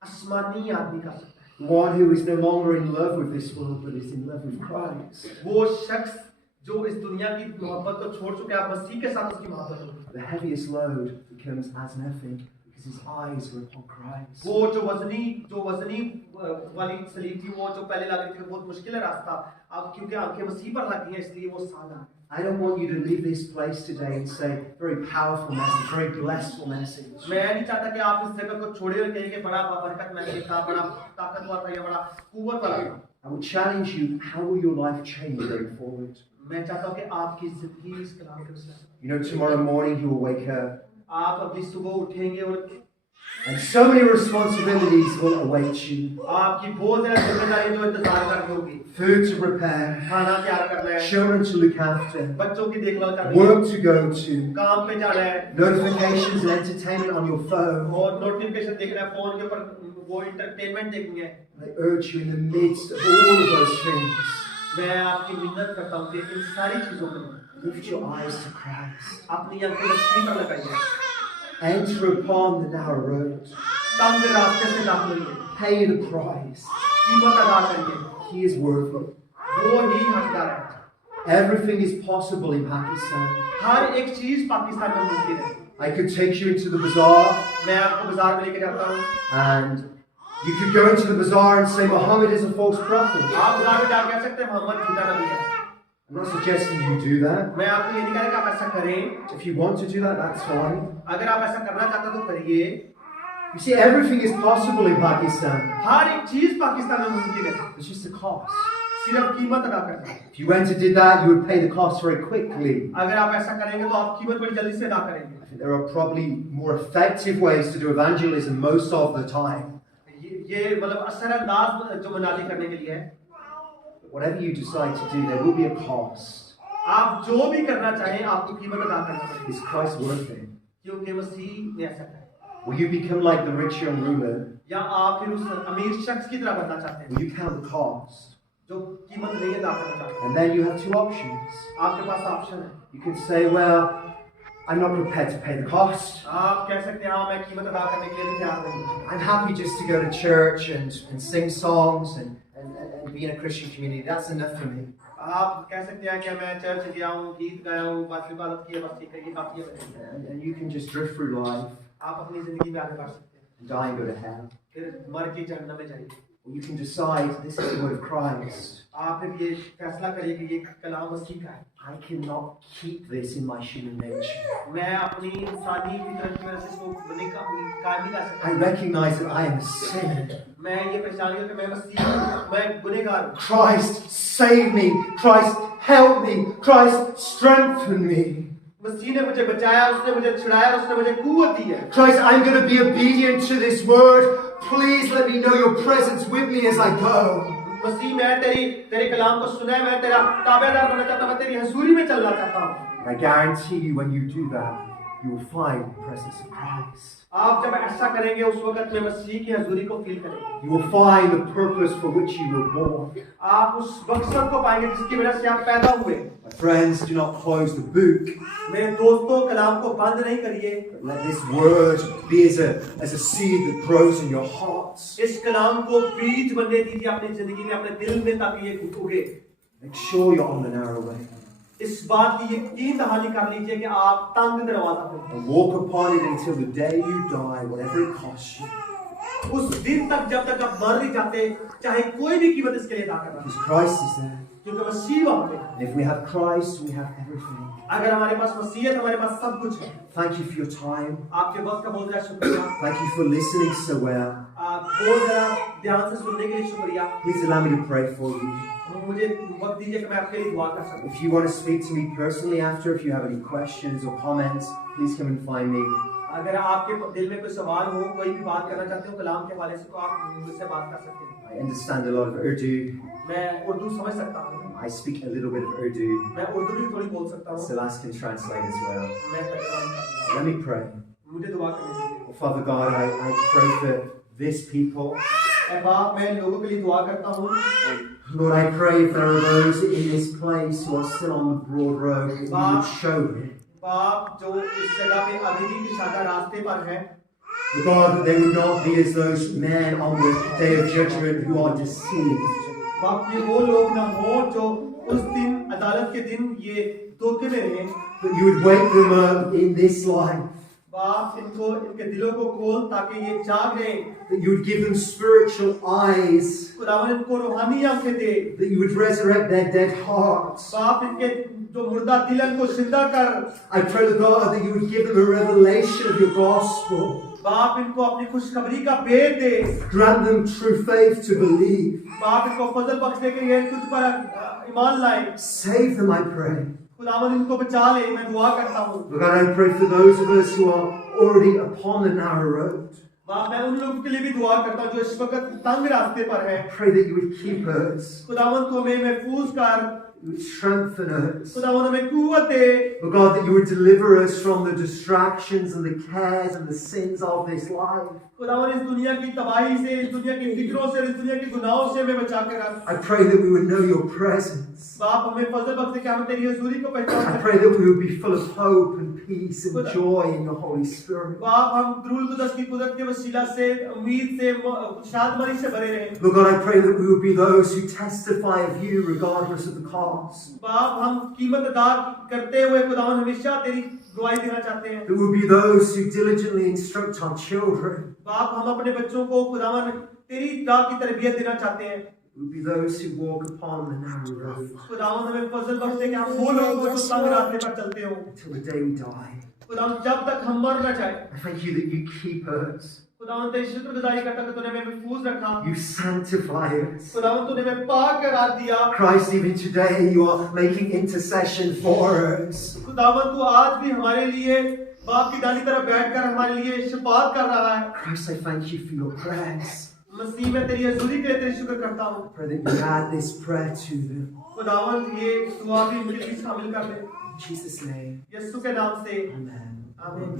आसमानी आदमी कर सकता है। one who is no longer in love with this world, but is in love with Christ. वो शख्स जो इस दुनिया की मोहब्बत को छोड़ चुके हैं, मसीह के साथ उसकी मोहब्बत होगी। The heaviest load becomes as nothing because his eyes are upon Christ. वो जो वजनी वाली सलीब थी, वो जो पहले लग रही थी बहुत मुश्किल है रास्ता, अब क्योंकि आंखें मसीह पर लगी हैं इसलिए वो आसान है। I don't want you to leave this place today and say, very powerful message, very blessful message. मैं नहीं चाहता कि आप इस जगह को छोड़े और कहें कि बड़ा बरकत मैसेज था, बड़ा ताकतवर था या बड़ा कुव्वत वाला था। I will challenge you, how will your life change going forward? मैं चाहता हूँ कि आपकी जिंदगी इस कलाम के अनुसार। You know, tomorrow morning you will wake up आप अभी सुबह उठेंगे और and so many responsibilities will await you. आपकी बहुत ज़्यादा जिम्मेदारी जो इंतजार कर रही होगी। Food to prepare, खाना तैयार करना है, children to look after, बच्चों की देखभाल करनी है, work to go to, काम पे जाना है, notifications and entertainment on your phone. और नोटिफिकेशन देखना है, फोन के ऊपर वो एंटरटेनमेंट देखनी है। I urge you in the midst of all of those things, मैं आपकी मिन्नत करता हूँ कि इन सारी चीजों में lift your eyes to Christ. अपनी आंखें मसीह पर लगाइए। Enter upon the narrow road. तंग रास्ते से दाखिल होइए, Pay the price. कीमत अदा करिए, He is worthy. वो ही हकदार है। Everything is possible in Pakistan. हर एक चीज पाकिस्तान में मुमकिन है। I could take you into the bazaar मैं आपको बाजार में लेके जाता हूँ, and you could go into the bazaar and say Muhammad is a false prophet. आप बाजार में जाकर कह सकते हैं मोहम्मद झूठा नबी है। I'm not suggesting you do that. मैं आपको ये नहीं कह रहा कि आप ऐसा करें, If you want to do that, that's fine. अगर आप ऐसा करना चाहते हो तो करिए। You see, everything is possible in Pakistan. हर एक चीज पाकिस्तान में मुमकिन है, It's just the cost. सिर्फ कीमत अदा करना है। If you went and did that, you would pay the cost very quickly. अगर आप ऐसा करेंगे तो आप कीमत बड़ी जल्दी से अदा करेंगे। I think there are probably more effective ways to do evangelism most of the time. ये मतलब असरअंदाज जो मनाली करने के लिए है। But whatever you decide to do, there will be a cost. आप जो भी करना चाहें आपको कीमत अदा करनी पड़ेगी, Is Christ worth it? क्योंकि मसीह ने ऐसा कहा। Will you become like the rich young ruler? या आप फिर उस अमीर शख्स की तरह बनना चाहते हैं Will you count the cost? जो कीमत नहीं अदा करना चाहते हैं? And then you have two options. आपके पास ऑप्शन है। You can say, well, I'm not prepared to pay the cost. आप कह सकते हैं हाँ मैं कीमत अदा करने के लिए भी तैयार नहीं। I'm happy just to go to church and sing songs and be in a Christian community. That's enough for me. आप कह सकते हैं कि मैं चर्च गया हूँ, गीत गाया हूँ, बस इबादत की है, बस ठीक है, ये काफी है मेरे लिए। And you can just drift through life आप अपनी जिंदगी में आगे बढ़ सकते हैं, and die and go to hell. फिर मर के जहन्नम में जाइए। Or you can decide this is the word of Christ. आप फिर ये फैसला करिए कि ये कलाम मसीह का है। I cannot keep this in my human nature. मैं अपनी इंसानी फितरत की वजह से इसको बनने का कायम नहीं कर I सकता। recognize that I am a sinner. मैं ये पहचान लिया कि मैं मसीह हूँ, मैं गुनहगार हूँ। Christ save me. Christ help me. Christ strengthen me. मसीह ने मुझे बचाया, उसने मुझे छुड़ाया, उसने मुझे कुव्वत दी है। Christ, I'm going to be obedient to this word. Please let me know your presence with me as I go. मसीह मैं तेरे कलाम को सुना है, मैं तेरा ताबेदार बनना चाहता हूँ, मैं तेरी हजूरी में चलना चाहता हूँ। I guarantee you when you do that, you will find the presence of Christ. आप जब ऐसा करेंगे उस वक्त में मसीह की हजूरी को फील करेंगे। You will find the purpose for which you were born. आप उस मकसद को पाएंगे जिसकी वजह से आप पैदा हुए। My friends, do not close the book. मेरे दोस्तों, कलाम को बंद नहीं करिए। But let this word be as a seed that grows in your hearts. इस कलाम को बीज बनने दीजिए अपनी जिंदगी में, अपने दिल में, ताकि ये उगे। Make sure you're on the narrow way. इस बात की यकीन दहानी कर लीजिए कि आप तंग दरवाजा पे And walk upon it until the day you die, whatever it costs you. उस दिन तक जब तक आप मर नहीं जाते, चाहे कोई भी कीमत इसके लिए अदा करना, Because Christ is there. क्योंकि मसीह वहां पे है। And if we have Christ, we have everything. अगर हमारे पास मसीह है, हमारे पास सब कुछ है। Thank you for your time. आपके वक्त का बहुत ज़्यादा शुक्रिया। Thank you for listening so well. आप बहुत ज़्यादा ध्यान से सुनने के लिए शुक्रिया। Please allow me to pray for you. मुझे वक्त दीजिए कि मैं आपके लिए दुआ कर सकूं। If you want to speak to me personally after, if you have any questions or comments, please come and find me. अगर आपके दिल में कोई सवाल हो, कोई भी बात करना चाहते हो कलाम के हवाले से, तो आप मुझसे बात कर सकते हैं। I understand a lot of Urdu. मैं उर्दू समझ सकता हूँ। I speak a little bit of Urdu. मैं उर्दू भी थोड़ी बोल सकता हूँ। Silas can translate as well. मैं तर्जुमा कर सकता हूँ। Let me pray. मुझे दुआ करने दीजिए। Father God, I pray for this people. ऐ बाप, मैं लोगों के लिए दुआ करता हूँ। Lord, I pray if there are those in this place who are still on the broad road, that you would show them. बाप, जो इस जगह पे अभी भी किशादा रास्ते पर हैं, God, that they would not be as those men on the day of judgment who are deceived. बाप, ये वो लोग ना हो जो उस दिन अदालत के दिन ये धोखे में रहें। That you would wake them up in this life. बाप, इनको इनके दिलों को खोल ताकि ये जाग रहें। That you would give them spiritual eyes. खुदावन इनको रूहानी आंखें दे। That you would resurrect their dead hearts. बाप, इनके जो मुर्दा दिलन को जिंदा कर। I pray to God that you would give them a revelation of your gospel. बाप, इनको अपनी खुशखबरी का भेद दे। Grant them true faith to believe. बाप, इनको फजल बख्शने के लिए तुझ पर ईमान लाए। Save them, I pray. खुदावन इनको बचा ले, मैं दुआ करता हूँ। God, I pray for those of us who are already upon the narrow road. बाप, मैं उन लोगों के लिए भी दुआ करता हूँ जो इस वक्त तंग रास्ते पर हैं। I pray that you would keep us. खुदावन तू हमें महफूज कर। You would strengthen us. खुदावन हमें कुव्वत दे। Oh God, that you would deliver us from the distractions and the cares and the sins of this life. खुदावन इस दुनिया की तबाही से, इस दुनिया की फिक्रों से, इस दुनिया के गुनाहों से हमें बचा के रख। I pray that we would know your presence. बाप, हमें फजल बख्श कि हम तेरी हुजूरी को पहचान I सकें। pray that we would be full of hope and peace and joy in your Holy Spirit. बाप, हम दुरूल कुदस की कुदरत के वसीला से, उम्मीद से, शादमनी से भरे रहें। Lord God, I pray that we would be those who testify of you regardless of the cost. बाप, हम कीमत अदा करते हुए खुदावन हमेशा तेरी गवाही देना चाहते हैं। That we would be those who diligently instruct our children. बाप, हम अपने बच्चों को खुदावन तेरी राह की तरबियत देना चाहते हैं। We would be those who walk upon the narrow road खुदावन हमें फजल बख्श दे कि हम वो लोग हो जो तंग रास्ते पर चलते हो। until the day we die. खुदावन जब तक हम मर न जाए। I thank you that you keep us. खुदावन तेरी शुक्रगुजारी करता कि तूने हमें महफूज रखा। You sanctify us. खुदावन तूने हमें पाक करार दिया। Christ, even today you are making intercession for us. खुदावन तू आज भी हमारे लिए बाप की दानी तरफ बैठकर हमारे लिए शफाअत कर रहा है। Christ, I thank you for your prayers. मसीह में तेरी हुजूरी के लिए तेरी शुक्र करता हूँ। Pray that you add this prayer to them. खुदावन ये दुआ भी मुझे भी शामिल कर ले। In Jesus' name, यीशु के नाम से amen. आमीन।